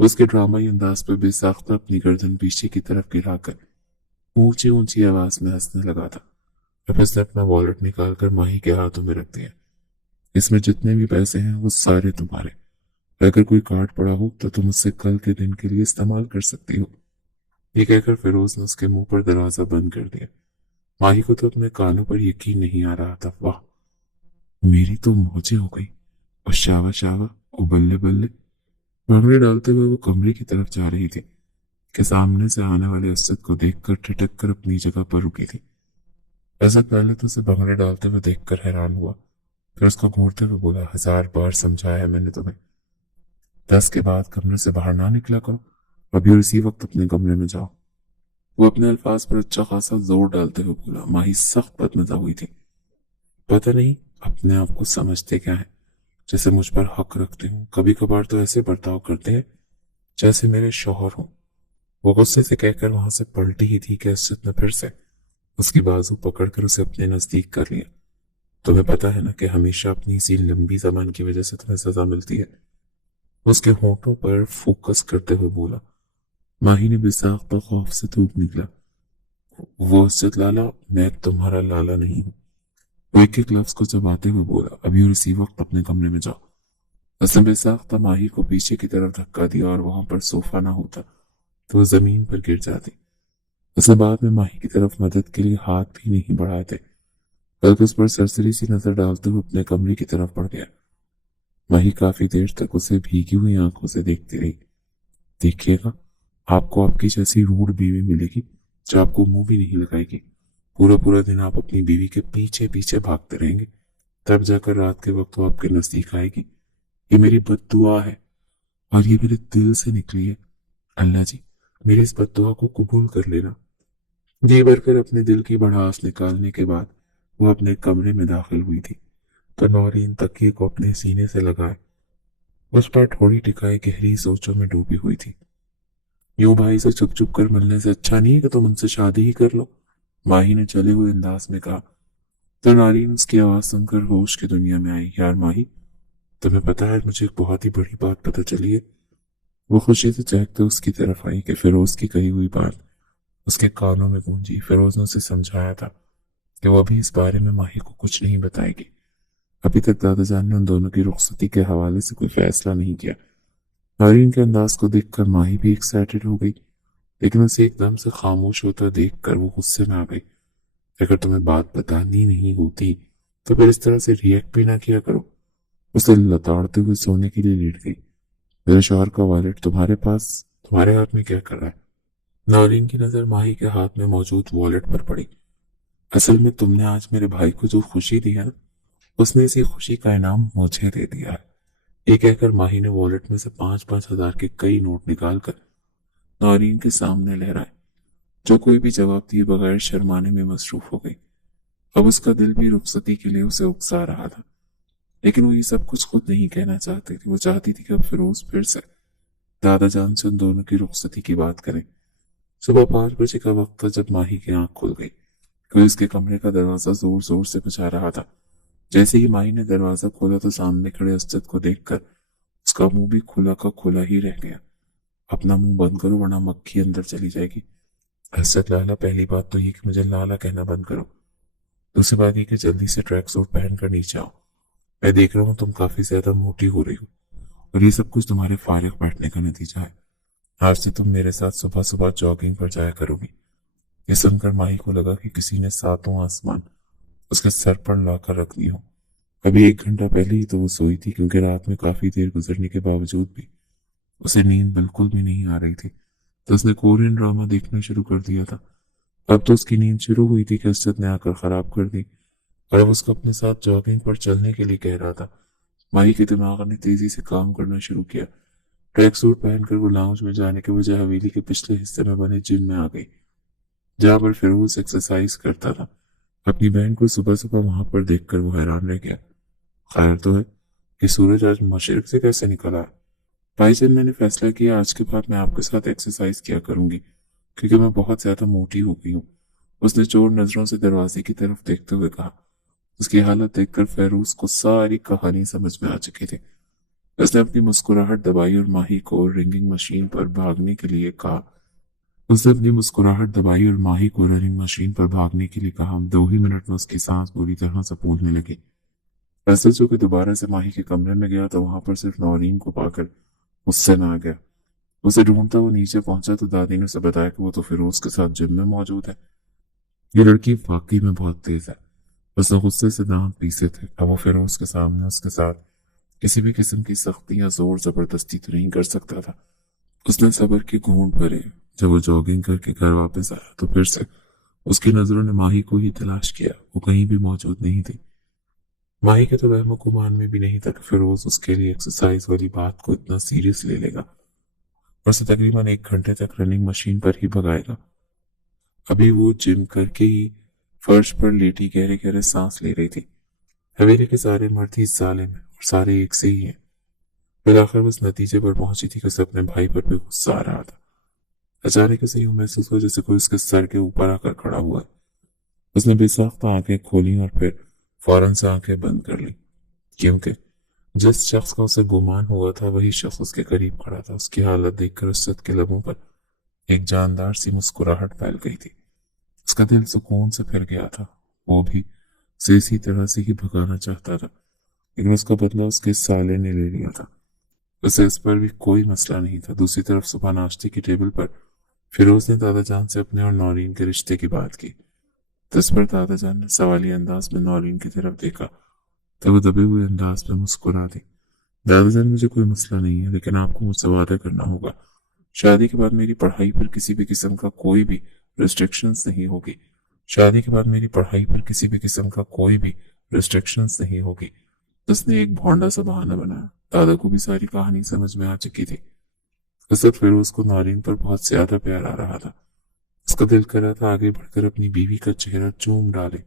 उसके ड्रामाई अंदाज पर बेसाख्ता अपनी गर्दन पीछे की तरफ गिराकर ऊंची ऊंची आवाज में हंसने लगा था। फिर उसने अपना वॉलेट निकालकर माही के हाथों में रख दिया। इसमें जितने भी पैसे हैं वो सारे तुम्हारे। अगर कोई कार्ड पड़ा हो तो तुम उससे कल के दिन के लिए इस्तेमाल कर सकती हो। ये कहकर फिरोज ने उसके मुंह पर दरवाजा बंद कर दिया। माही को तो अपने कानों पर यकीन नहीं आ रहा था। वाह, मेरी तो मौजें हो गई। और शावा शावा, ओ बल्ले बल्ले। भंगड़े डालते हुए वो कमरे की तरफ जा रही थी कि सामने से आने वाले असद को देखकर ठिठक कर अपनी जगह पर रुकी थी। असद पहले तो उसे भंगड़े डालते हुए देखकर हैरान हुआ, फिर उसको घूरते हुए बोला, 1000 बार समझाया है मैंने तुम्हें, 10 के बाद कमरे से बाहर ना निकला करो। अभी और इसी वक्त अपने कमरे में जाओ। वो अपने अल्फाज पर अच्छा खासा जोर डालते हुए बोला। माही सख्त बदमजा हुई थी। पता नहीं अपने आप को समझते क्या है, जैसे मुझ पर हक रखते हो। कभी कभार तो ऐसे बर्ताव करते हैं जैसे मेरे शौहर हो। वो गुस्से से कहकर वहां से पलटी ही थी कि असद ने फिर से उसकी बाजू पकड़कर उसे अपने नजदीक कर लिया। तुम्हें पता है ना कि हमेशा अपनी इसी लंबी जबान की वजह से तुम्हें सजा मिलती है। उसके होठों पर फोकस करते हुए बोला। माही ने बेसाख्ता खौफ से थूक निकला। वो असद लाला, मैं तुम्हारा लाला नहीं हूँ। वो एक एक लफ्ज को चबाते हुए बोला। अभी और इसी वक्त अपने कमरे में जाओ। उसने बेसाख्ता माही को पीछे की तरफ धक्का दिया और वहां पर सोफा ना होता तो वो जमीन पर गिर जाती। उसने बाद में माही की तरफ मदद के लिए हाथ भी नहीं बढ़ाए थे, बल्कि उस पर सरसरी सी नजर डालते हुए अपने कमरे की तरफ बढ़ गया। माही काफी देर तक उसे भीगी हुई आंखों से देखती रही। देखिएगा, आपको आपकी जैसी रूड बीवी मिलेगी जो आपको मुंह भी नहीं लगाएगी। पूरा पूरा दिन आप अपनी बीवी के पीछे पीछे भागते रहेंगे, तब जाकर रात के वक्त वो आपके नजदीक आएगी। ये मेरी बद्दुआ है और ये मेरे दिल से निकली है। अल्लाह जी, मेरी इस बद्दुआ को कबूल कर लेना। जी भरकर अपने दिल की भड़ास निकालने के बाद वो अपने कमरे में दाखिल हुई थी तो नौरीन तकिए को अपने सीने से लगाए उस पर थोड़ी टिकाई गहरी सोचों में डूबी हुई थी। यूं भाई से चुप चुप कर मिलने से अच्छा नहीं है कि तुम उनसे शादी ही कर लो, माही ने चले हुए अंदाज में कहा। तो नारीन उसकी आवाज सुनकर होश की दुनिया में आई। यार माही, तुम्हें पता है मुझे एक बहुत ही बड़ी बात पता चली है। वो खुशी से चहकते उसकी तरफ आई कि फिरोज की कही हुई बात उसके कानों में गूंजी। फिरोज ने उसे समझाया था कि वो अभी इस बारे में माही को कुछ नहीं बताएगी। अभी तक दादा जान ने उन दोनों की रुखसती के हवाले से कोई फैसला नहीं किया। नारीन के अंदाज को देखकर माही भी एक्साइटेड हो गई, लेकिन उसे एकदम से खामोश होता देखकर वो गुस्से में आ गई। अगर तुम्हें बात बतानी नहीं होती तो फिर इस तरह से रिएक्ट भी ना किया करो। उसे लताड़ते हुए सोने के लिए लेट गई। मेरे शौहर का वॉलेट तुम्हारे पास, तुम्हारे हाथ में क्या कर रहा है? नारीन की नजर माही के हाथ में मौजूद वॉलेट पर पड़ी। असल में तुमने आज मेरे भाई को जो खुशी दी है ना, उसने इसी खुशी का इनाम मुझे दे दिया है। ये कहकर माही ने वॉलेट में से 5-5 हजार के कई नोट निकालकर नारीन के सामने लहराए, जो कोई भी जवाब दिए बगैर शर्माने में मसरूफ हो गई। अब उसका दिल भी रुखसती के लिए उसे उकसा रहा था, लेकिन वो ये सब कुछ खुद नहीं कहना चाहती थी। वो चाहती थी कि अब फिरोज फिर से दादा जान से उन दोनों की रुखसती की बात करें। सुबह 5 बजे का वक्त था जब माही की आंख खुल गई। कोई उसके कमरे का दरवाजा जोर जोर से बजा रहा था। जैसे ही माही ने दरवाजा खोला तो सामने खड़े असद को देखकर उसका मुंह भी खुला का खुला ही रह गया। अपना मुंह बंद करो वरना मक्खी अंदर चली जाएगी। असद लाला, पहली बात तो ये कि मुझे लाला कहना बंद करो। दूसरी बात ये कि जल्दी से ट्रैक सूट पहनकर नीचे आओ। मैं देख रहा हूँ तुम काफी ज्यादा मोटी हो रही हो और ये सब कुछ तुम्हारे फारिग बैठने का नतीजा है। आज से तुम मेरे साथ सुबह सुबह जॉगिंग पर जाया करोगी। ये सुनकर माही को लगा कि किसी ने सातों आसमान उसके सर पर लाकर रख दी हो। अभी 1 घंटा पहले ही तो वो सोई थी, क्योंकि रात में काफी देर गुजरने के बावजूद भी उसे नींद बिल्कुल भी नहीं आ रही थी। तो उसने कोरियन ड्रामा देखना शुरू कर दिया था। अब तो उसकी नींद शुरू हुई थी कि असद ने आकर खराब कर दी और अब उसको अपने साथ जॉगिंग पर चलने के लिए कह रहा था। माही के दिमाग ने तेजी से काम करना शुरू किया। ट्रैक सूट पहनकर वो लाउंज में जाने के बजाय हवेली के पिछले हिस्से में बने जिम में आ गई, जहां पर फिरोज एक्सरसाइज करता था। अपनी बहन को सुबह सुबह वहां पर देखकर वो हैरान रह गया। खैर तो है कि सूरज आज मशरिक से कैसे निकला है? भाई जान, मैंने फैसला किया आज के बाद मैं आपके साथ एक्सरसाइज किया करूंगी, क्योंकि मैं बहुत ज्यादा मोटी हो गई हूँ। उसने चोर नजरों से दरवाजे की तरफ देखते हुए कहा। उसकी हालत देखकर फेरूज को सारी कहानी समझ में आ चुकी थी। उसने अपनी मुस्कुराहट दबाई और माही को रिंगिंग मशीन पर भागने के लिए कहा। उसने अपनी मुस्कुराहट दबाई और माही को रनिंग मशीन पर भागने के लिए कहा। 2 ही मिनट में उसकी सांस पूरी तरह से फूलने लगी। एसएचओ के दोबारा से माही के कमरे में गया तो वहां पर सिर्फ नौरीन को पाकर गुस्से में आ गया। उसे ढूंढता वो नीचे पहुंचा तो दादी ने उसे बताया कि वो तो फिरोज के साथ जिम में मौजूद है। ये लड़की वाकई में बहुत तेज है। उसने गुस्से से दांत पीसे थे। अब वो फिरोज के सामने उसके साथ किसी भी किस्म की सख्ती या जोर जबरदस्ती तो नहीं कर सकता था। उसने सब्र की घूंट भरे। जब वो जॉगिंग करके घर वापस आया तो फिर से उसकी नजरों ने माही को ही तलाश किया। वो कहीं भी मौजूद नहीं थी। माही के तो वहमो गुमान में भी नहीं था कि फिरोज उसके लिए एक्सरसाइज वाली बात को इतना सीरियस ले लेगा और उसे तकरीबन 1 घंटे तक रनिंग मशीन पर ही भगाएगा। अभी वो जिम करके ही फर्श पर लेटी गहरे गहरे सांस ले रही थी। हवेली के सारे मर्द ही इस साले में और सारे एक से ही हैं। फिर आखिर वो इस नतीजे पर पहुंची थी कि उसे अपने भाई पर भी गुस्सा आ रहा था। अचानक उसे यूं महसूस हुआ जैसे कोई उसके सर के ऊपर आकर खड़ा हुआ है। उसने बेसाख्ता आंखें खोली और फिर फौरन से आंखें बंद कर ली, क्योंकि जिस शख्स का उसे गुमान हुआ था वही शख्स उसके करीब खड़ा था। उसकी हालत देखकर उसद के लबों पर एक जानदार सी मुस्कुराहट फैल गई थी। उसका दिल सुकून से फिर गया था। वो भी उसे इसी तरह से ही भगाना चाहता था, लेकिन उसका बदला उसके साले ने ले लिया था। उसे इस पर भी कोई मसला नहीं था। दूसरी तरफ सुबह नाश्ते की टेबल पर फिरोज ने दादा जान से अपने और नौरीन के रिश्ते की बात की। तो इस पर दादा जान ने सवालिया अंदाज में नौरीन की तरफ देखा तो वो दबे हुए अंदाज में मुस्कुरा दी। दादा जान, मुझे कोई मसला नहीं है, लेकिन आपको मुझसे वादा करना होगा। शादी के बाद मेरी पढ़ाई पर किसी भी किस्म का कोई भी रिस्ट्रिक्शंस नहीं होगी। शादी के बाद मेरी पढ़ाई पर किसी भी किस्म का कोई भी रिस्ट्रिक्शंस नहीं होगी। उसने एक भौंडा सा बहाना बनाया। दादा को भी सारी कहानी समझ में आ चुकी थी। असद फिरोज को नौरीन पर बहुत ज्यादा प्यार आ रहा था। उसका दिल कर रहा था आगे बढ़कर अपनी बीवी का चेहरा चूम डाले।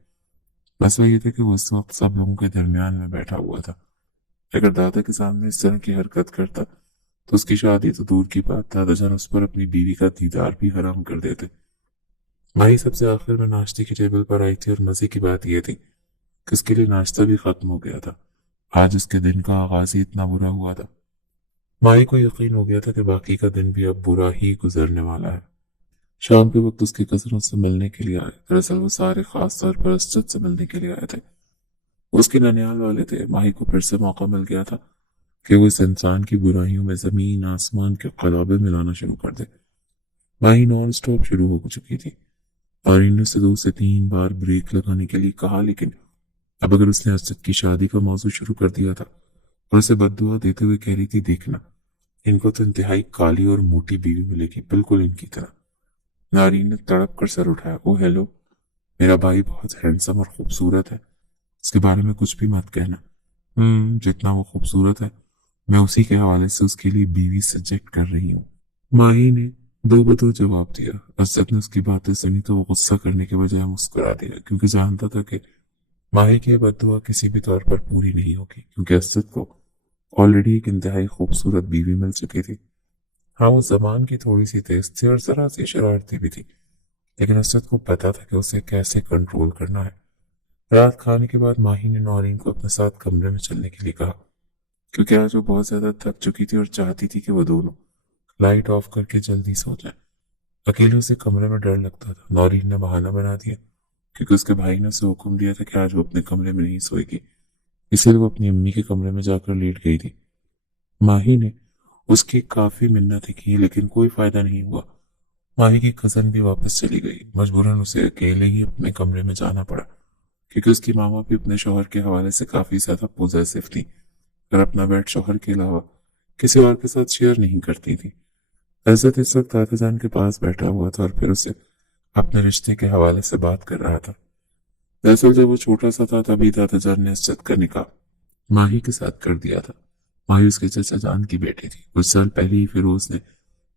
मसला ये था कि वो उस वक्त सब लोगों के दरमियान में बैठा हुआ था। अगर दादा के सामने इस तरह की हरकत करता तो उसकी शादी तो दूर की बात, दादा जान उस पर अपनी बीवी का दीदार भी हराम कर देते। माही सबसे आखिर में नाश्ते की टेबल पर आई थी और मजे की बात यह थी कि उसके लिए नाश्ता भी खत्म हो गया था। आज उसके दिन का आगाज ही इतना बुरा हुआ था। माही को यकीन हो गया था कि बाकी का दिन भी अब बुरा ही गुजरने वाला है। शाम के वक्त उसके कजन उससे मिलने के लिए आए। दरअसल वो सारे खास तौर पर असद से मिलने के लिए आए थे। उसके ननियाल वाले थे। माही को फिर से मौका मिल गया था कि वो इस इंसान की बुराइयों में जमीन आसमान के कलाबे मिलाना शुरू कर दे। माही नॉन स्टॉप शुरू हो चुकी थी और इनमें से 2 से 3 बार ब्रेक लगाने के लिए कहा, लेकिन अब अगर उसने असद की शादी का मौजू शुरू कर दिया था और उसे बद्दुआ देते हुए कह रही थी, देखना इनको तो इंतहाई काली और मोटी बीवी मिलेगी, बिल्कुल इनकी तरह। नारी ने तड़प कर सर उठाया। ओ हेलो, मेरा भाई बहुत हैंडसम और खूबसूरत है, उसके बारे में कुछ भी मत कहना। जितना वो खूबसूरत है मैं उसी के हवाले से उसके लिए बीवी सजेक्ट कर रही हूँ। माही ने दो बदो जवाब दिया। असद ने उसकी बातें सुनी तो वो गुस्सा करने के बजाय मुस्कुरा दिया, क्योंकि जानता था कि माही की बददुआ किसी भी तौर पर पूरी नहीं होगी, क्योंकि असद को ऑलरेडी एक इंतहाई खूबसूरत बीवी मिल चुकी थी। हाँ, वो जबान की थोड़ी सी तेज थी और जरा सी शरारती भी थी, लेकिन असद को पता था कि उसे कैसे कंट्रोल करना है। रात खाने के बाद माही ने नौरीन को अपने साथ कमरे में चलने के लिए कहा, क्योंकि आज वो बहुत ज्यादा थक चुकी थी और चाहती थी कि वो दोनों लाइट ऑफ करके जल्दी सो जाए। अकेले उसे कमरे में डर लगता था। नौरीन ने बहाना बना दिया क्योंकि उसके भाई ने उसे हुक्म दिया था कि आज वो अपने कमरे में नहीं सोएगी, इसलिए वो अपनी अम्मी के कमरे में जाकर लेट गई थी। माही ने उसकी काफी मिन्नतें की, लेकिन कोई फायदा नहीं हुआ। माही की कजन भी वापस चली गई। मजबूरन उसे अकेले ही अपने कमरे में जाना पड़ा, क्योंकि उसकी मामा भी अपने शौहर के हवाले से काफी ज्यादा पॉजिटिव थी और अपना बेड शौहर के अलावा किसी और के साथ शेयर नहीं करती थी। इज्जत इस वक्त दादा जान के पास बैठा हुआ था और फिर उसे अपने रिश्ते के हवाले से बात कर रहा था। दरअसल जब वो छोटा सा था तभी दादा जान ने इज्जत का निकाह माही के साथ कर दिया था। माही उसके चचा जान की बेटी थी। कुछ साल पहले ही फिरोज ने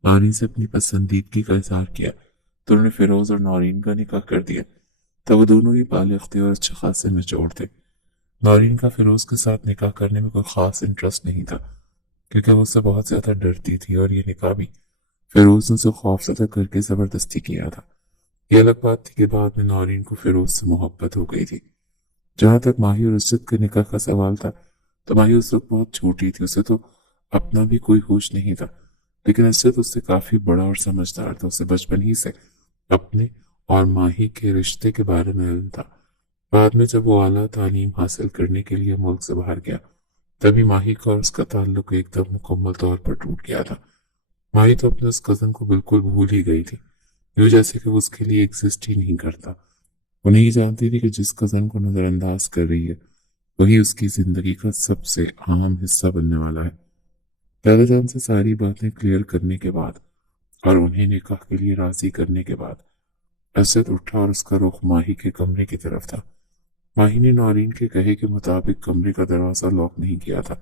नौरीन से अपनी पसंदीदगी का इजहार किया तो उन्होंने फिरोज और नौरीन का निकाह कर दिया। तब वो दोनों ही बालिग थे और अच्छे खासे मैच्योर थे। नौरीन का फिरोज के साथ निकाह करने में कोई खास इंटरेस्ट नहीं था, क्योंकि वो उससे बहुत ज्यादा डरती थी और ये निकाह भी फिरोज ने उसे खौफजदा करके जबरदस्ती किया था। ये अलग बात थी कि बाद में नौरीन को फिरोज से मोहब्बत हो गई थी। जहां तक माही और इज्जत के निकाह का सवाल था, तो माही उस वक्त बहुत छोटी थी, उसे तो अपना भी कोई होश नहीं था। लेकिन इज्जत उससे काफी बड़ा और समझदार था। उसे बचपन ही से अपने और माही के रिश्ते के बारे में इल्म था। बाद में जब वो आला तालीम हासिल करने के लिए मुल्क से बाहर गया, तभी माही का और उसका ताल्लुक एकदम मुकम्मल तौर पर टूट गया था। माही तो अपने उस कजन को बिल्कुल भूल ही गई थी, यूं जैसे कि वो उसके लिए एग्जिस्ट ही नहीं करता। वो नहीं जानती थी कि जिस कजन को नजरअंदाज कर रही है, वही उसकी जिंदगी का सबसे अहम हिस्सा बनने वाला है। दादा जान से सारी बातें क्लियर करने के बाद और उन्हें निकाह के लिए राजी करने के बाद असद उठा और उसका रुख माही के कमरे की तरफ था। माही ने नौरीन के कहे के मुताबिक कमरे का दरवाजा लॉक नहीं किया था,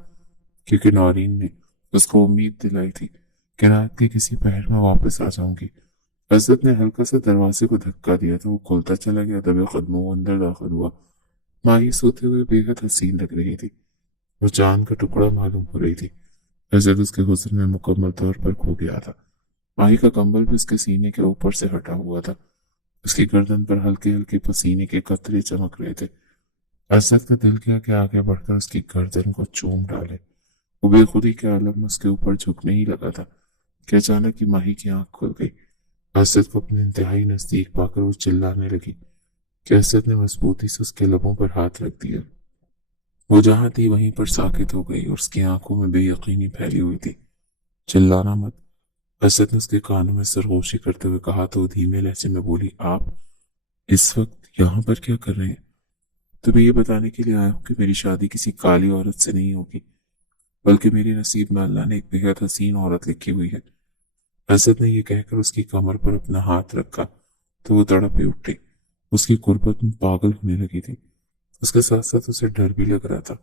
क्योंकि नौरीन ने उसको उम्मीद दिलाई थी कि रात के किसी पहर में वापस आ जाऊंगी। असद ने हल्का सा दरवाजे को धक्का दिया तो वो खुलता चला गया। दबे कदमों वो अंदर दाखिल हुआ। माही सोते हुए बेहद हसीन लग रही थी। वो चांद का टुकड़ा मालूम हो रही थी। असद उसके हुस्न में मुकम्मल तौर पर खो गया था। माही का कंबल भी उसके सीने के ऊपर से हटा हुआ था। उसकी गर्दन पर हल्के हल्के पसीने के कतरे चमक रहे थे। असद का दिल किया कि आगे बढ़कर उसकी गर्दन को चूम डाले। वो बेखुदी के आलम में उसके ऊपर झुकने ही लगा था कि अचानक ही माही की आंख खुल गई। असद को अपने इंतहाई नजदीक पाकर वो चिल्लाने लगी कि असद ने मजबूती से उसके लबों पर हाथ रख दिया। वो जहां थी वहीं पर साकित हो गई और उसकी आंखों में बेयकीनी फैली हुई थी। चिल्लाना मत, असद ने उसके कानों में सरगोशी करते हुए कहा तो धीमे लहजे में बोली, आप इस वक्त यहाँ पर क्या कर रहे हैं? तुम्हें ये बताने के लिए आया हूँ कि मेरी शादी किसी काली औरत से नहीं होगी, बल्कि मेरे नसीब में अल्लाह ने एक बेहद हसीन औरत लिखी हुई है। असद ने यह कहकर उसकी कमर पर अपना हाथ रखा तो वो तड़पे उठी। उसकी कुर्बत में पागल होने लगी थी। उसके साथ साथ उसे डर भी लग रहा था।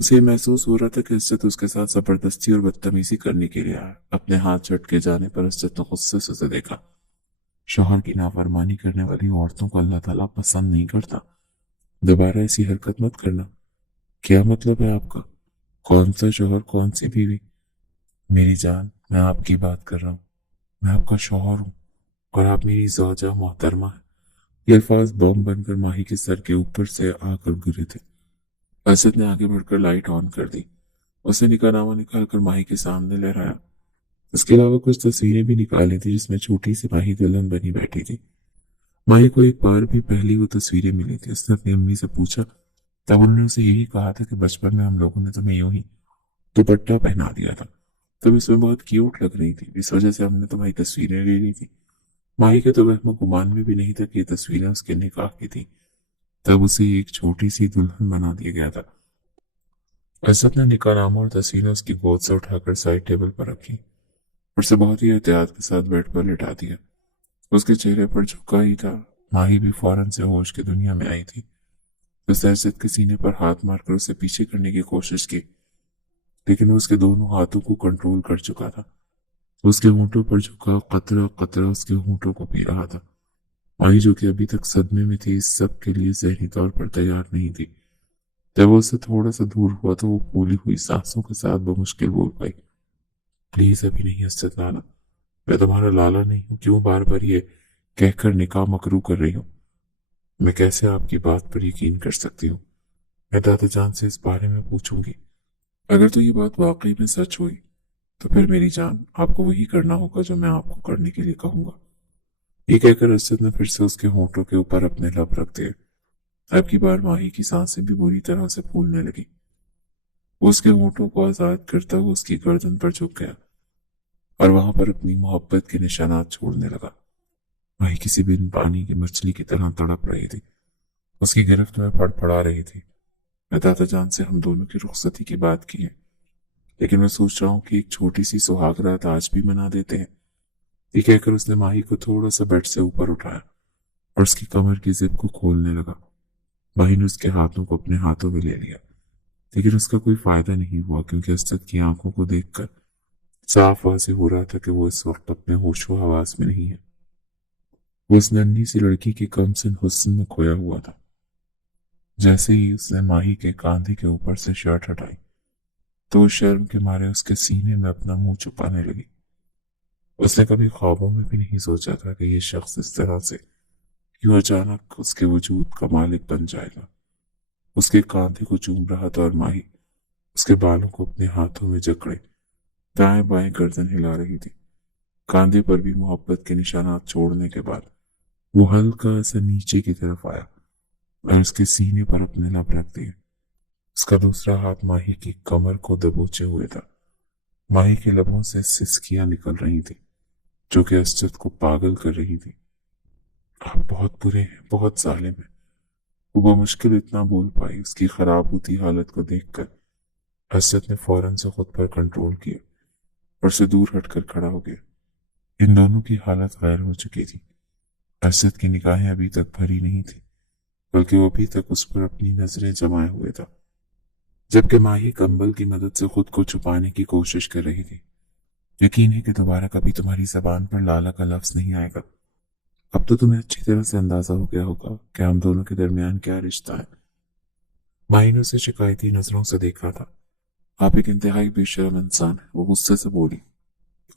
उसे महसूस हो रहा था कि इज्जत उसके साथ जबरदस्ती और बदतमीजी करने के लिए आया। अपने हाथ झटके जाने पर इज्जत ने गुस्से से उसे देखा। शौहर की नाफरमानी करने वाली औरतों को अल्लाह ताला पसंद नहीं करता। दोबारा ऐसी हरकत मत करना। क्या मतलब है आपका? कौन सा शौहर, कौन सी बीवी? मेरी जान, मैं आपकी बात कर रहा हूँ। मैं आपका शौहर हूँ और आप मेरी ज़ौजा मोहतरमा है। ये अल्फाज बम बनकर माही के सर के ऊपर से आकर गिरे थे। असद ने आगे बढ़कर लाइट ऑन कर दी। उसने निकाहनामा निकालकर माही के सामने लहराया। इसके अलावा कुछ तस्वीरें भी निकाली थी जिसमें छोटी सी माही दुल्हन बनी बैठी थी। माही को एक बार भी पहली वो तस्वीरें मिली थी। उसने अपनी अम्मी से पूछा, तब उन्होंने उसे यही कहा था कि बचपन में हम लोगों ने तुम्हें यूं ही दुपट्टा पहना दिया था, तुम इसमें बहुत क्यूट लग रही थी, इस वजह से हमने तुम्हारी तस्वीरें ले ली थी। माही के तो वहम गुमान में भी नहीं था कि ये तस्वीरें उसके निकाह की थी। तब उसे एक छोटी सी दुल्हन बना दिया गया था। असद ने निकाहनामा और तस्वीरें उसकी गोद से उठाकर साइड टेबल पर रखी और उसे बहुत ही एहतियात के साथ बेड पर लिटा दिया। उसके चेहरे पर झुका ही था। माही भी फौरन से होश की दुनिया में आई थी। उसने असद के सीने पर हाथ मारकर उसे पीछे करने की कोशिश की, लेकिन वो उसके दोनों हाथों को कंट्रोल कर चुका था। उसके होंठों पर झुका कतरा कतरा उसके होंठों को पी रहा था। माही, जो कि अभी तक सदमे में थी, इस सब के लिए जहनी तौर पर तैयार नहीं थी। जब वो उससे थोड़ा सा दूर हुआ तो वो फूली हुई सांसों के साथ बमुश्किल बोल पाई, प्लीज अभी नहीं असद लाला, मैं तुम्हारा लाला नहीं हूँ, क्यों बार बार ये कहकर निकाह मकरू कर रही हूँ? मैं कैसे आपकी बात पर यकीन कर सकती हूँ? मैं दादा जान से इस बारे में पूछूंगी। अगर तो ये बात वाकई में सच हुई तो फिर मेरी जान, आपको वही करना होगा जो मैं आपको करने के लिए कहूंगा। ये कहकर असद ने फिर से उसके होंठों के ऊपर अपने लब रख दिए। अब की बार माही की सांसें भी बुरी तरह से फूलने लगी। वो उसके होंठों को आजाद करता हुआ उसकी गर्दन पर झुक गया और वहां पर अपनी मोहब्बत के निशानात छोड़ने लगा। माही किसी बिन पानी की मछली की तरह तड़प रही थी। उसकी गिरफ्त में फड़फड़ा रही थी। मैं दादा जान से हम दोनों की रुखसती की बात की है, लेकिन मैं सोच रहा हूँ कि एक छोटी सी सुहाग रात आज भी मना देते हैं। ये कहकर उसने माही को थोड़ा सा बेड से ऊपर उठाया और उसकी कमर की जिप को खोलने लगा। माही ने उसके हाथों को अपने हाथों में ले लिया, लेकिन उसका कोई फायदा नहीं हुआ, क्योंकि असद की आंखों को देखकर साफ वाज़ेह हो रहा था कि वो इस वक्त अपने होशो हवास में नहीं है। वो उस नन्ही सी लड़की के कमसिन हुस्न में खोया हुआ था। जैसे ही उसने माही के कांधे के ऊपर से शर्ट हटाई, تو वो शर्म के मारे उसके सीने में अपना मुंह छुपाने लगी। उसने कभी ख्वाबों में भी नहीं सोचा था कि ये शख्स इस तरह से यूं अचानक उसके वजूद का मालिक बन जाएगा। उसके कांधे को चूम रहा था और माही उसके बालों को अपने हाथों में जकड़े दाएं बाएं गर्दन हिला रही थी। कांधे पर भी मोहब्बत के निशानात छोड़ने के बाद वो हल्का सा नीचे की तरफ आया और उसके सीने पर अपने लब रख दिए। उसका दूसरा हाथ माही की कमर को दबोचे हुए था। माही के लबों से सिसकियां निकल रही थी जो कि असजद को पागल कर रही थी। आप बहुत बुरे हैं, बहुत जालिम हैं। वो बमुश्किल इतना बोल पाई। उसकी खराब होती हालत को देखकर असजद ने फौरन से खुद पर कंट्रोल किया और से दूर हटकर खड़ा हो गया। इन दोनों की हालत गैर हो चुकी थी। असजद की निगाहें अभी तक भरी नहीं थी, बल्कि वो अभी तक उस पर अपनी नजरें जमाए हुए था, जबकि माही कंबल की मदद से खुद को छुपाने की कोशिश कर रही थी। यकीन है कि दोबारा कभी तुम्हारी जबान पर लाला का लफ्ज नहीं आएगा। अब तो तुम्हें अच्छी तरह से अंदाजा हो गया होगा कि हम दोनों के दरमियान क्या रिश्ता है। माही ने उसे शिकायती नजरों से देखा था। आप एक इंतहाई बेशर्म इंसान है, वो गुस्से से बोली,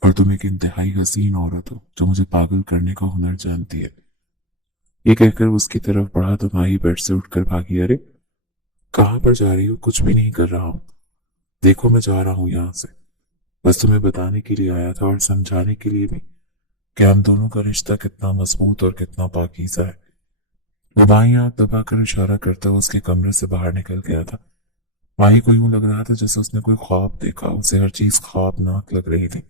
और तुम एक इंतहाई हसीन औरत हो जो मुझे पागल करने का हुनर जानती है। ये कहकर उसकी तरफ बढ़ा तो माही बेड से उठकर भागी। अरे कहाँ पर जा रही हो? कुछ भी नहीं कर रहा हूं। देखो मैं जा रहा हूं यहाँ से। बस तुम्हें बताने के लिए आया था और समझाने के लिए भी कि हम दोनों का रिश्ता कितना मजबूत और कितना पाकीज़ा है। वो बाईं आंख दबाकर इशारा करता हुआ उसके कमरे से बाहर निकल गया था। माही को यूं लग रहा था जैसे उसने कोई ख्वाब देखा। उसे हर चीज ख्वाबनाक लग रही थी।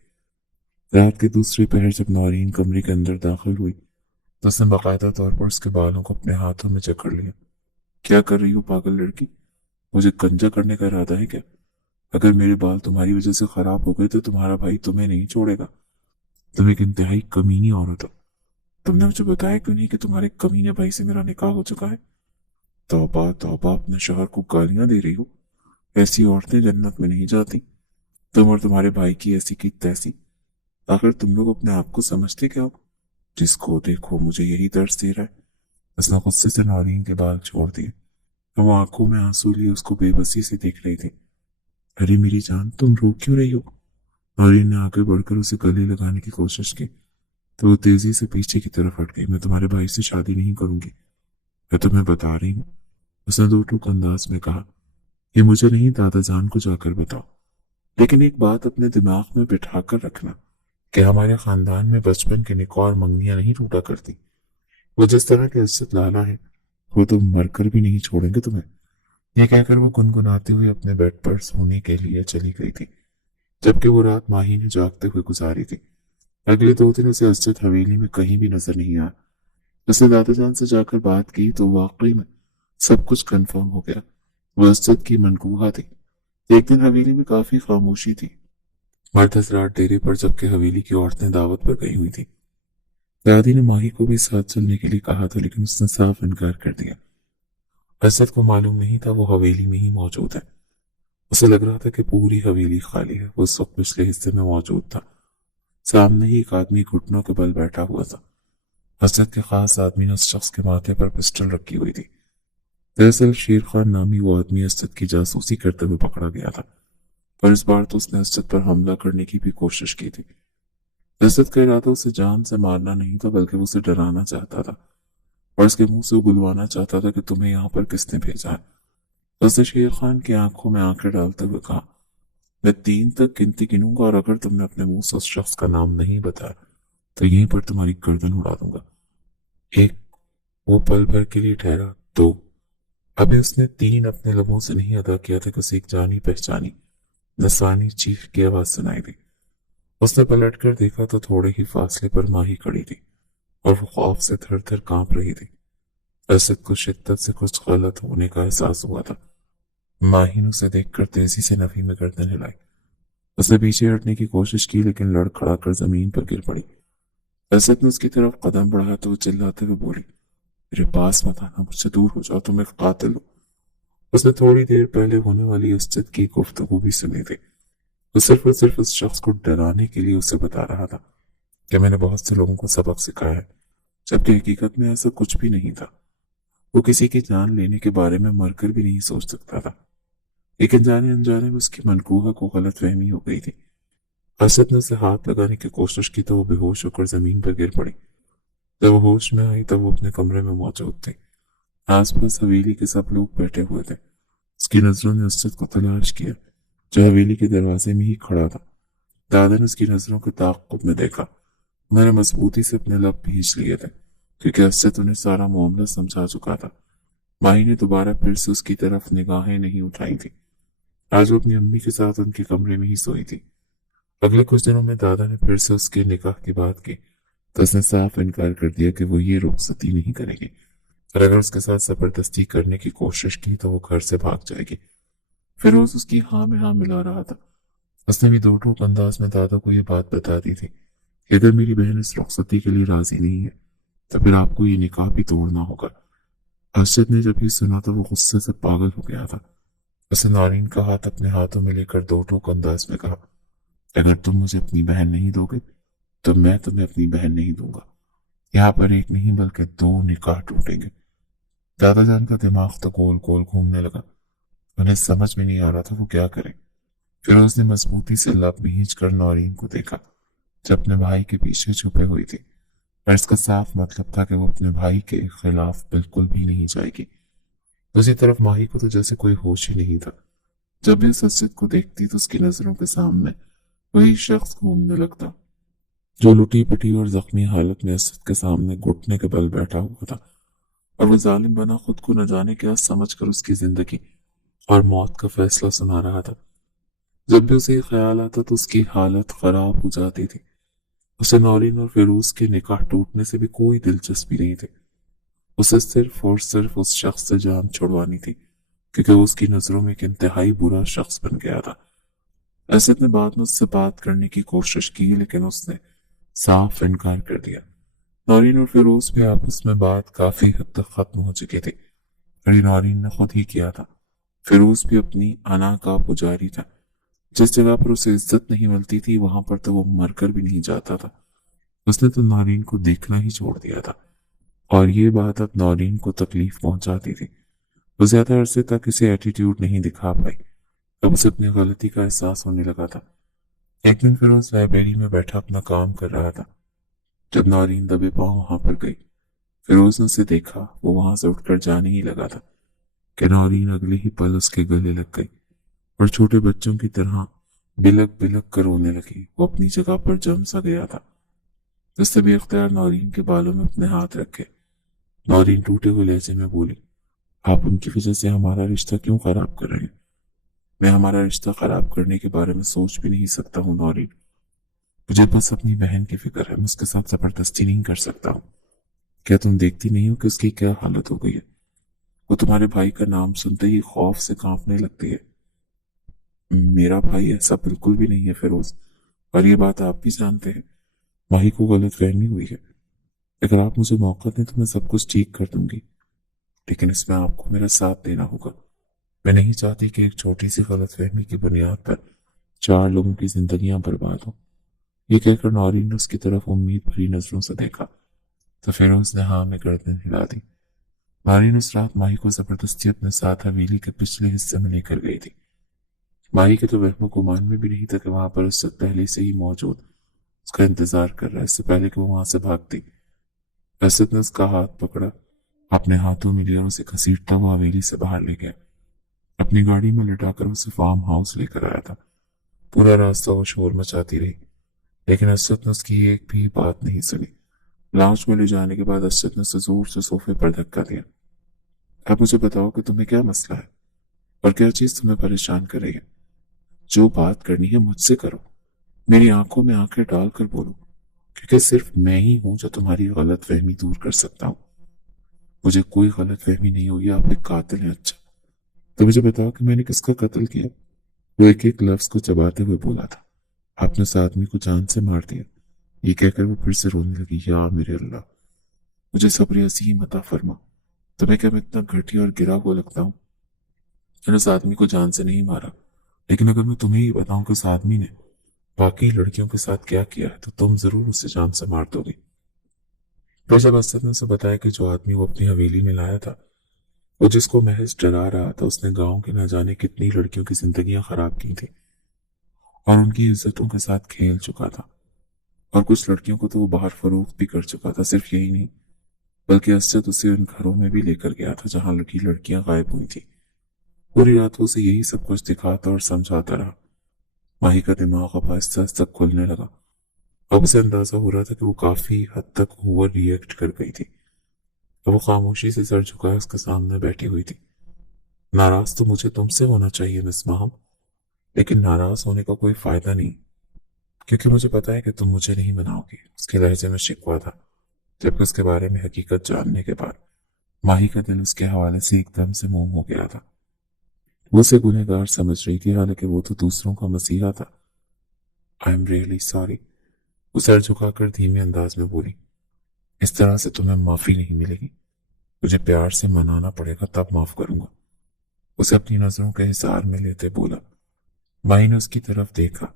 रात के दूसरे पहर जब नौरीन कमरे के अंदर दाखिल हुई तो उसने बाकायदा तौर पर उसके बालों को अपने हाथों में जकड़ लिया। क्या कर रही हो पागल लड़की? मुझे कंजा करने का इरादा है क्या? अगर मेरे बाल तुम्हारी वजह से खराब हो गए तो तुम्हारा भाई तुम्हें नहीं छोड़ेगा। तुम एक इंतहाई कमीनी औरत हो। तुमने मुझे बताया क्यों नहीं कि तुम्हारे कमीने भाई से मेरा निकाह हो चुका है? तौबा तौबा, अपने शौहर को गालियां दे रही हो। ऐसी औरतें जन्नत में नहीं जाती। तुम और तुम्हारे भाई की ऐसी की तैसी। आखिर तुम लोग अपने आप को समझते क्या हो? जिसको देखो मुझे यही दर्द दे रहा है। उसने गुस्से से नौरीन के बाल छोड़ दिए। वो आंखों में आंसू लिए उसको बेबसी से देख रही थी। अरे मेरी जान, तुम रो क्यों रही हो? नौरीन ने आगे बढ़कर उसे गले लगाने की कोशिश की तो वो तेजी से पीछे की तरफ हट गई। मैं तुम्हारे भाई से शादी नहीं करूंगी, मैं तुम्हें बता रही हूँ, उसने दो टूक अंदाज में कहा। ये मुझे नहीं, दादा जान को जाकर बताओ। लेकिन एक बात अपने दिमाग में बिठा कर रखना कि हमारे खानदान में बचपन के निकाह और मंगनियां नहीं टूटा करती। वो जिस तरह के इज्जत लाला है वो तो मरकर भी नहीं छोड़ेंगे तुम्हें। ये कहकर वो गुनगुनाते हुए अपने बेड पर सोने के लिए चली गई थी, जबकि वो रात माही ने जागते हुए गुजारी थी। अगले 2 दिन उसे इज्जत हवेली में कहीं भी नजर नहीं आया। उसने दादा जान से जाकर बात की तो वाकई में सब कुछ कंफर्म हो गया। वो इज्जत की मनकूहा थी। एक दिन हवेली में काफी खामोशी थी। मर्द हजरात डेरे पर, जबकि हवेली की औरतें दावत पर गई हुई थी। दादी ने माही को भी साथ चलने के लिए कहा था, लेकिन उसने साफ इनकार कर दिया। असद को मालूम नहीं था वो हवेली में ही मौजूद है। उसे लग रहा था कि पूरी हवेली खाली है। वो उस वक्त पिछले हिस्से में मौजूद था। सामने ही एक आदमी घुटनों के बल बैठा हुआ था। असद के खास आदमी ने उस शख्स के माथे पर पिस्टल रखी हुई थी। दरअसल शेर खान नामी वो आदमी असद की जासूसी करते हुए पकड़ा गया था, पर इस बार तो उसने असद पर हमला करने की भी कोशिश की थी। असद का इरादा उसे जान से मारना नहीं था, बल्कि वो उसे डराना चाहता था और उसके मुंह से बुलवाना चाहता था कि तुम्हें यहाँ पर किसने भेजा है। उसने शेर खान की आंखों में आंखें डालते हुए कहा, मैं 3 तक गिनती गिनूंगा और अगर तुमने अपने मुंह से उस शख्स का नाम नहीं बताया तो यहीं पर तुम्हारी गर्दन उड़ा दूंगा। 1। वो पल भर के लिए ठहरा। 2। अभी उसने 3 अपने लबों से नहीं अदा किया था कि उसे एक जानी पहचानी नसवानी चीख की आवाज सुनाई दी। उसने पलट कर देखा तो थोड़े ही फासले पर माही खड़ी थी और वो खौफ से थर थर कांप रही थी। असद को शिद्दत से कुछ गलत होने का एहसास हुआ था। माही ने उसे देखकर तेजी से नफी में गर्दन हिलाई। उसने पीछे हटने की कोशिश की लेकिन लड़खड़ा कर जमीन पर गिर पड़ी। असद ने उसकी तरफ कदम बढ़ाया तो वो चिल्लाते हुए बोली, मेरे पास मत आना, मुझसे दूर हो जाओ, तुम एक कातिल हो। उसने थोड़ी देर पहले होने वाली इज्जत की गुफ्तगू भी सुनी थी। वो सिर्फ और सिर्फ उस शख्स को डराने के लिए उसे बता रहा था कि मैंने बहुत से लोगों को सबक सिखाया है, जबकि हकीकत में ऐसा कुछ भी नहीं था। वो किसी की जान लेने के बारे में मरकर भी नहीं सोच सकता था। लेकिन जाने अनजाने में उसकी मनकूहा को गलत फहमी हो गई थी। असद ने उसे हाथ लगाने की कोशिश की तो वो बेहोश होकर जमीन पर गिर पड़ी। जब वो होश में आई तब वो अपने कमरे में मौजूद थी। आसपास हवेली के सब लोग बैठे हुए थे। उसकी नजरों ने असद को तलाश किया, जो हवेली के दरवाजे में ही खड़ा था। दादा ने उसकी नजरों को ताक़ुब में देखा। उन्होंने मजबूती से अपने लब भींच लिए थे, क्योंकि असद उन्हें सारा मामला समझा चुका था। माही ने दोबारा फिर से उसकी तरफ निगाहें नहीं उठाई थी। आज वो अपनी अम्मी के साथ उनके कमरे में ही सोई थी। अगले कुछ दिनों में दादा ने फिर से उसके निकाह की बात की, तो उसने साफ इनकार कर दिया कि वो ये रुखसती नहीं करेगी, और अगर उसके साथ जबरदस्ती करने की कोशिश की तो वो घर से भाग जाएगी। फिरोज उसकी हाँ में हाँ मिला रहा था। उसने भी दो टूक अंदाज में दादा को ये बात बता दी थी कि अगर मेरी बहन इस रुखसती के लिए राजी नहीं है तो फिर आपको ये निकाह भी तोड़ना होगा। अरशद ने जब ये सुना तो वो गुस्से से पागल हो गया था। उसने नारिन का हाथ अपने हाथों में लेकर दो टूक अंदाज में कहा, अगर तुम मुझे अपनी बहन नहीं दोगे तो मैं तुम्हें अपनी बहन नहीं दूंगा। यहाँ पर एक नहीं बल्कि दो निकाह टूटेंगे। दादाजान का दिमाग तो गोल गोल घूमने लगा। उन्हें समझ में नहीं आ रहा था वो क्या करे। फिर उसने मजबूती से लब भींच कर नौरीन को देखा, जो अपने भाई के पीछे छुपे हुई थी, और इसका साफ मतलब था कि वो अपने भाई के खिलाफ बिल्कुल भी नहीं जाएगी। दूसरी तरफ माही को तो जैसे कोई होश ही नहीं था। जब भी सज्जद को देखती तो उसकी नजरों के सामने वही शख्स घूमने लगता, जो लुटी पिटी और जख्मी हालत में असद के सामने घुटने के बल बैठा हुआ था, और वो जालिम बना खुद को न जाने क्या समझकर उसकी जिंदगी और मौत का फैसला सुना रहा था। जब भी उसे ये ख्याल आता तो उसकी हालत खराब हो जाती थी। उसे नौरीन और फिरोज के निकाह टूटने से भी कोई दिलचस्पी नहीं थी। उसे सिर्फ और सिर्फ उस शख्स से जान छुड़वानी थी, क्योंकि वो उसकी नजरों में एक इंतहाई बुरा शख्स बन गया था। असद ने बाद में उससे बात करने की कोशिश की, लेकिन उसने साफ इनकार कर दिया। नौरीन और फिरोज भी आपस में बात काफी हद तक खत्म हो चुकी थी, और ये नौरीन ने खुद ही किया था। फिरोज भी अपनी अना का पुजारी था। जिस जगह पर उसे इज्जत नहीं मिलती थी वहां पर तो वो मरकर भी नहीं जाता था। उसने तो नौरीन को देखना ही छोड़ दिया था, और ये बात अब नौरीन को तकलीफ पहुंचाती थी। वो ज्यादा अरसे तक इसे एटीट्यूड नहीं दिखा पाई। अब उसे अपनी गलती का एहसास होने लगा था। एक दिन फिरोज लाइब्रेरी में बैठा अपना काम कर रहा था, जब नौरीन दबे पांव वहां पर गई। फिरोज ने उसे देखा। वो वहां से उठकर जाने ही लगा था कि नौरीन अगले ही पल उसके गले लग गई और छोटे बच्चों की तरह बिलक बिलक कर रोने लगी। वो अपनी जगह पर जम सा गया था। उसने भी इख्तियार नौरीन के बालों में अपने हाथ रखे। नौरीन टूटे हुए लहजे में बोली, आप उनकी वजह से हमारा रिश्ता क्यों खराब कर रहे हैं? मैं हमारा रिश्ता खराब करने के बारे में सोच भी नहीं सकता हूँ नौरीन। मुझे बस अपनी बहन की फिक्र है। मैं उसके साथ जबरदस्ती नहीं कर सकता हूँ। क्या तुम देखती नहीं हो कि उसकी क्या हालत हो गई है? वो तुम्हारे भाई का नाम सुनते ही खौफ से कांपने लगती है। मेरा भाई ऐसा बिल्कुल भी नहीं है फिरोज, और ये बात आप भी जानते हैं। माही को गलत फहमी हुई है। अगर आप मुझे मौका दें तो मैं सब कुछ ठीक कर दूंगी, लेकिन इसमें आपको मेरा साथ देना होगा। मैं नहीं चाहती कि एक छोटी सी गलत फहमी की बुनियाद पर 4 लोगों की जिंदगियां बर्बाद हो। ये कहकर नौरीन ने उसकी तरफ उम्मीद भरी नजरों से देखा, तो फिरोज ने हाँ में गर्दन हिला दी। नौरीन उस रात माही को जबरदस्ती अपने साथ हवेली के पिछले हिस्से में लेकर गई थी। माही के तो वहमो गुमान में भी नहीं था कि वहां पर उससे पहले से ही मौजूद उसका इंतजार कर रहा है, इससे पहले कि वो वहां से भागती। असद ने उसका हाथ पकड़ा, अपने हाथों में लिया और उसे घसीटता वो हवेली से बाहर ले गया। अपनी गाड़ी में लिटाकर उसे फार्म हाउस लेकर आया था। पूरा रास्ता वो शोर मचाती रही, लेकिन असद ने उसकी एक भी बात नहीं सुनी। लाउंज में ले जाने के बाद असद ने उसे जोर से सोफे पर धक्का दिया। अब मुझे बताओ कि तुम्हें क्या मसला है और क्या चीज तुम्हें परेशान कर रही है? जो बात करनी है मुझसे करो। मेरी आंखों में आंखें डालकर बोलो, क्योंकि सिर्फ मैं ही हूं जो तुम्हारी गलत फहमी दूर कर सकता हूँ। मुझे कोई गलत फहमी नहीं हुई, आप एक कातिल हैं। अच्छा, तो मुझे बताओ कि मैंने किसका कत्ल किया? वो एक एक लफ्ज को चबाते हुए बोला था। आपने उस आदमी को जान से मार दिया। ये कहकर वो फिर से रोने लगी। या मेरे अल्लाह, मुझे सब्र अजीम अता फरमा। तुम्हें क्या मैं इतना घटिया और गिरा हुआ लगता हूँ? मैंने उस आदमी को जान से नहीं मारा, लेकिन अगर मैं तुम्हें ही बताऊं कि उस आदमी ने बाकी लड़कियों के साथ क्या किया है तो तुम जरूर उसे जान से मार दोगे। फिर जब असद ने उसे बताया कि जो आदमी वो अपनी हवेली में लाया था وہ جس کو محض ڈرا رہا تھا اس نے گاؤں کے نہ جانے کتنی لڑکیوں کی زندگیاں خراب کی تھی اور ان کی عزتوں کے ساتھ کھیل چکا تھا، اور کچھ لڑکیوں کو تو وہ باہر فروخت بھی کر چکا تھا۔ صرف یہی نہیں بلکہ اسد اسے ان گھروں میں بھی لے کر گیا تھا جہاں لڑکیاں غائب ہوئی تھی۔ پوری رات وہ اسے یہی سب کچھ دکھاتا اور سمجھاتا رہا۔ ماہی کا دماغ اب آہستہ آہستہ کھلنے لگا۔ اب اسے اندازہ ہو رہا تھا کہ وہ کافی حد تک اوور ری ایکٹ کر گئی تھی۔ اب وہ خاموشی سے سر جھکائے اس کے سامنے بیٹھی ہوئی تھی۔ ناراض تو مجھے تم سے ہونا چاہیے مس ماہم، لیکن ناراض ہونے کا کوئی فائدہ نہیں، کیونکہ مجھے پتا ہے کہ تم مجھے نہیں مناؤ گی۔ اس کے لہجے میں شکوہ تھا، جبکہ اس کے بارے میں حقیقت جاننے کے بعد ماہی کا دل اس کے حوالے سے ایک دم سے موم ہو گیا تھا۔ وہ اسے گنہگار سمجھ رہی تھی، حالانکہ وہ تو دوسروں کا مسیحا تھا۔ آئی ایم ریئلی سوری، وہ سر جھکا کر دھیمے انداز میں بولی۔ اس طرح سے تمہیں معافی نہیں ملے گی، مجھے پیار سے منانا پڑے گا تب معاف کروں گا۔ اسے اپنی نظروں کے حصار میں لیتے بولا۔ ماہی نے اس کی طرف دیکھا،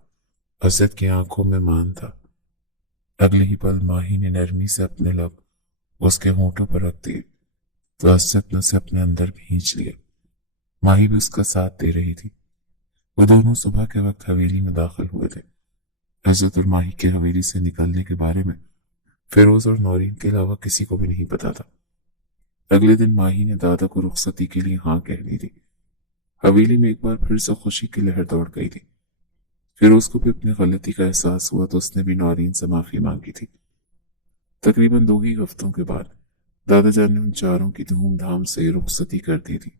اسد کی آنکھوں میں مان تھا۔ اگلے ہی پل ماہی نے نرمی سے اپنے لب اس کے ہونٹوں پر رکھ دیے تو اسد نے اسے اپنے اندر کھینچ لیا۔ ماہی بھی اس کا ساتھ دے رہی تھی۔ وہ دونوں صبح کے وقت حویلی میں داخل ہوئے تھے۔ عزت اور ماہی کے حویلی سے نکلنے کے بارے میں فیروز اور نورین کے علاوہ کسی کو بھی نہیں پتا تھا۔ اگلے دن ماہی نے دادا کو رخصتی کے لیے ہاں کہہ دی تھی۔ حویلی میں ایک بار پھر سے خوشی کی لہر دوڑ گئی تھی۔ فیروز کو بھی اپنی غلطی کا احساس ہوا تو اس نے بھی نورین سے معافی مانگی تھی۔ تقریباً 2 ہی ہفتوں کے بعد دادا جان نے ان چاروں کی دھوم دھام سے رخصتی کر دی تھی۔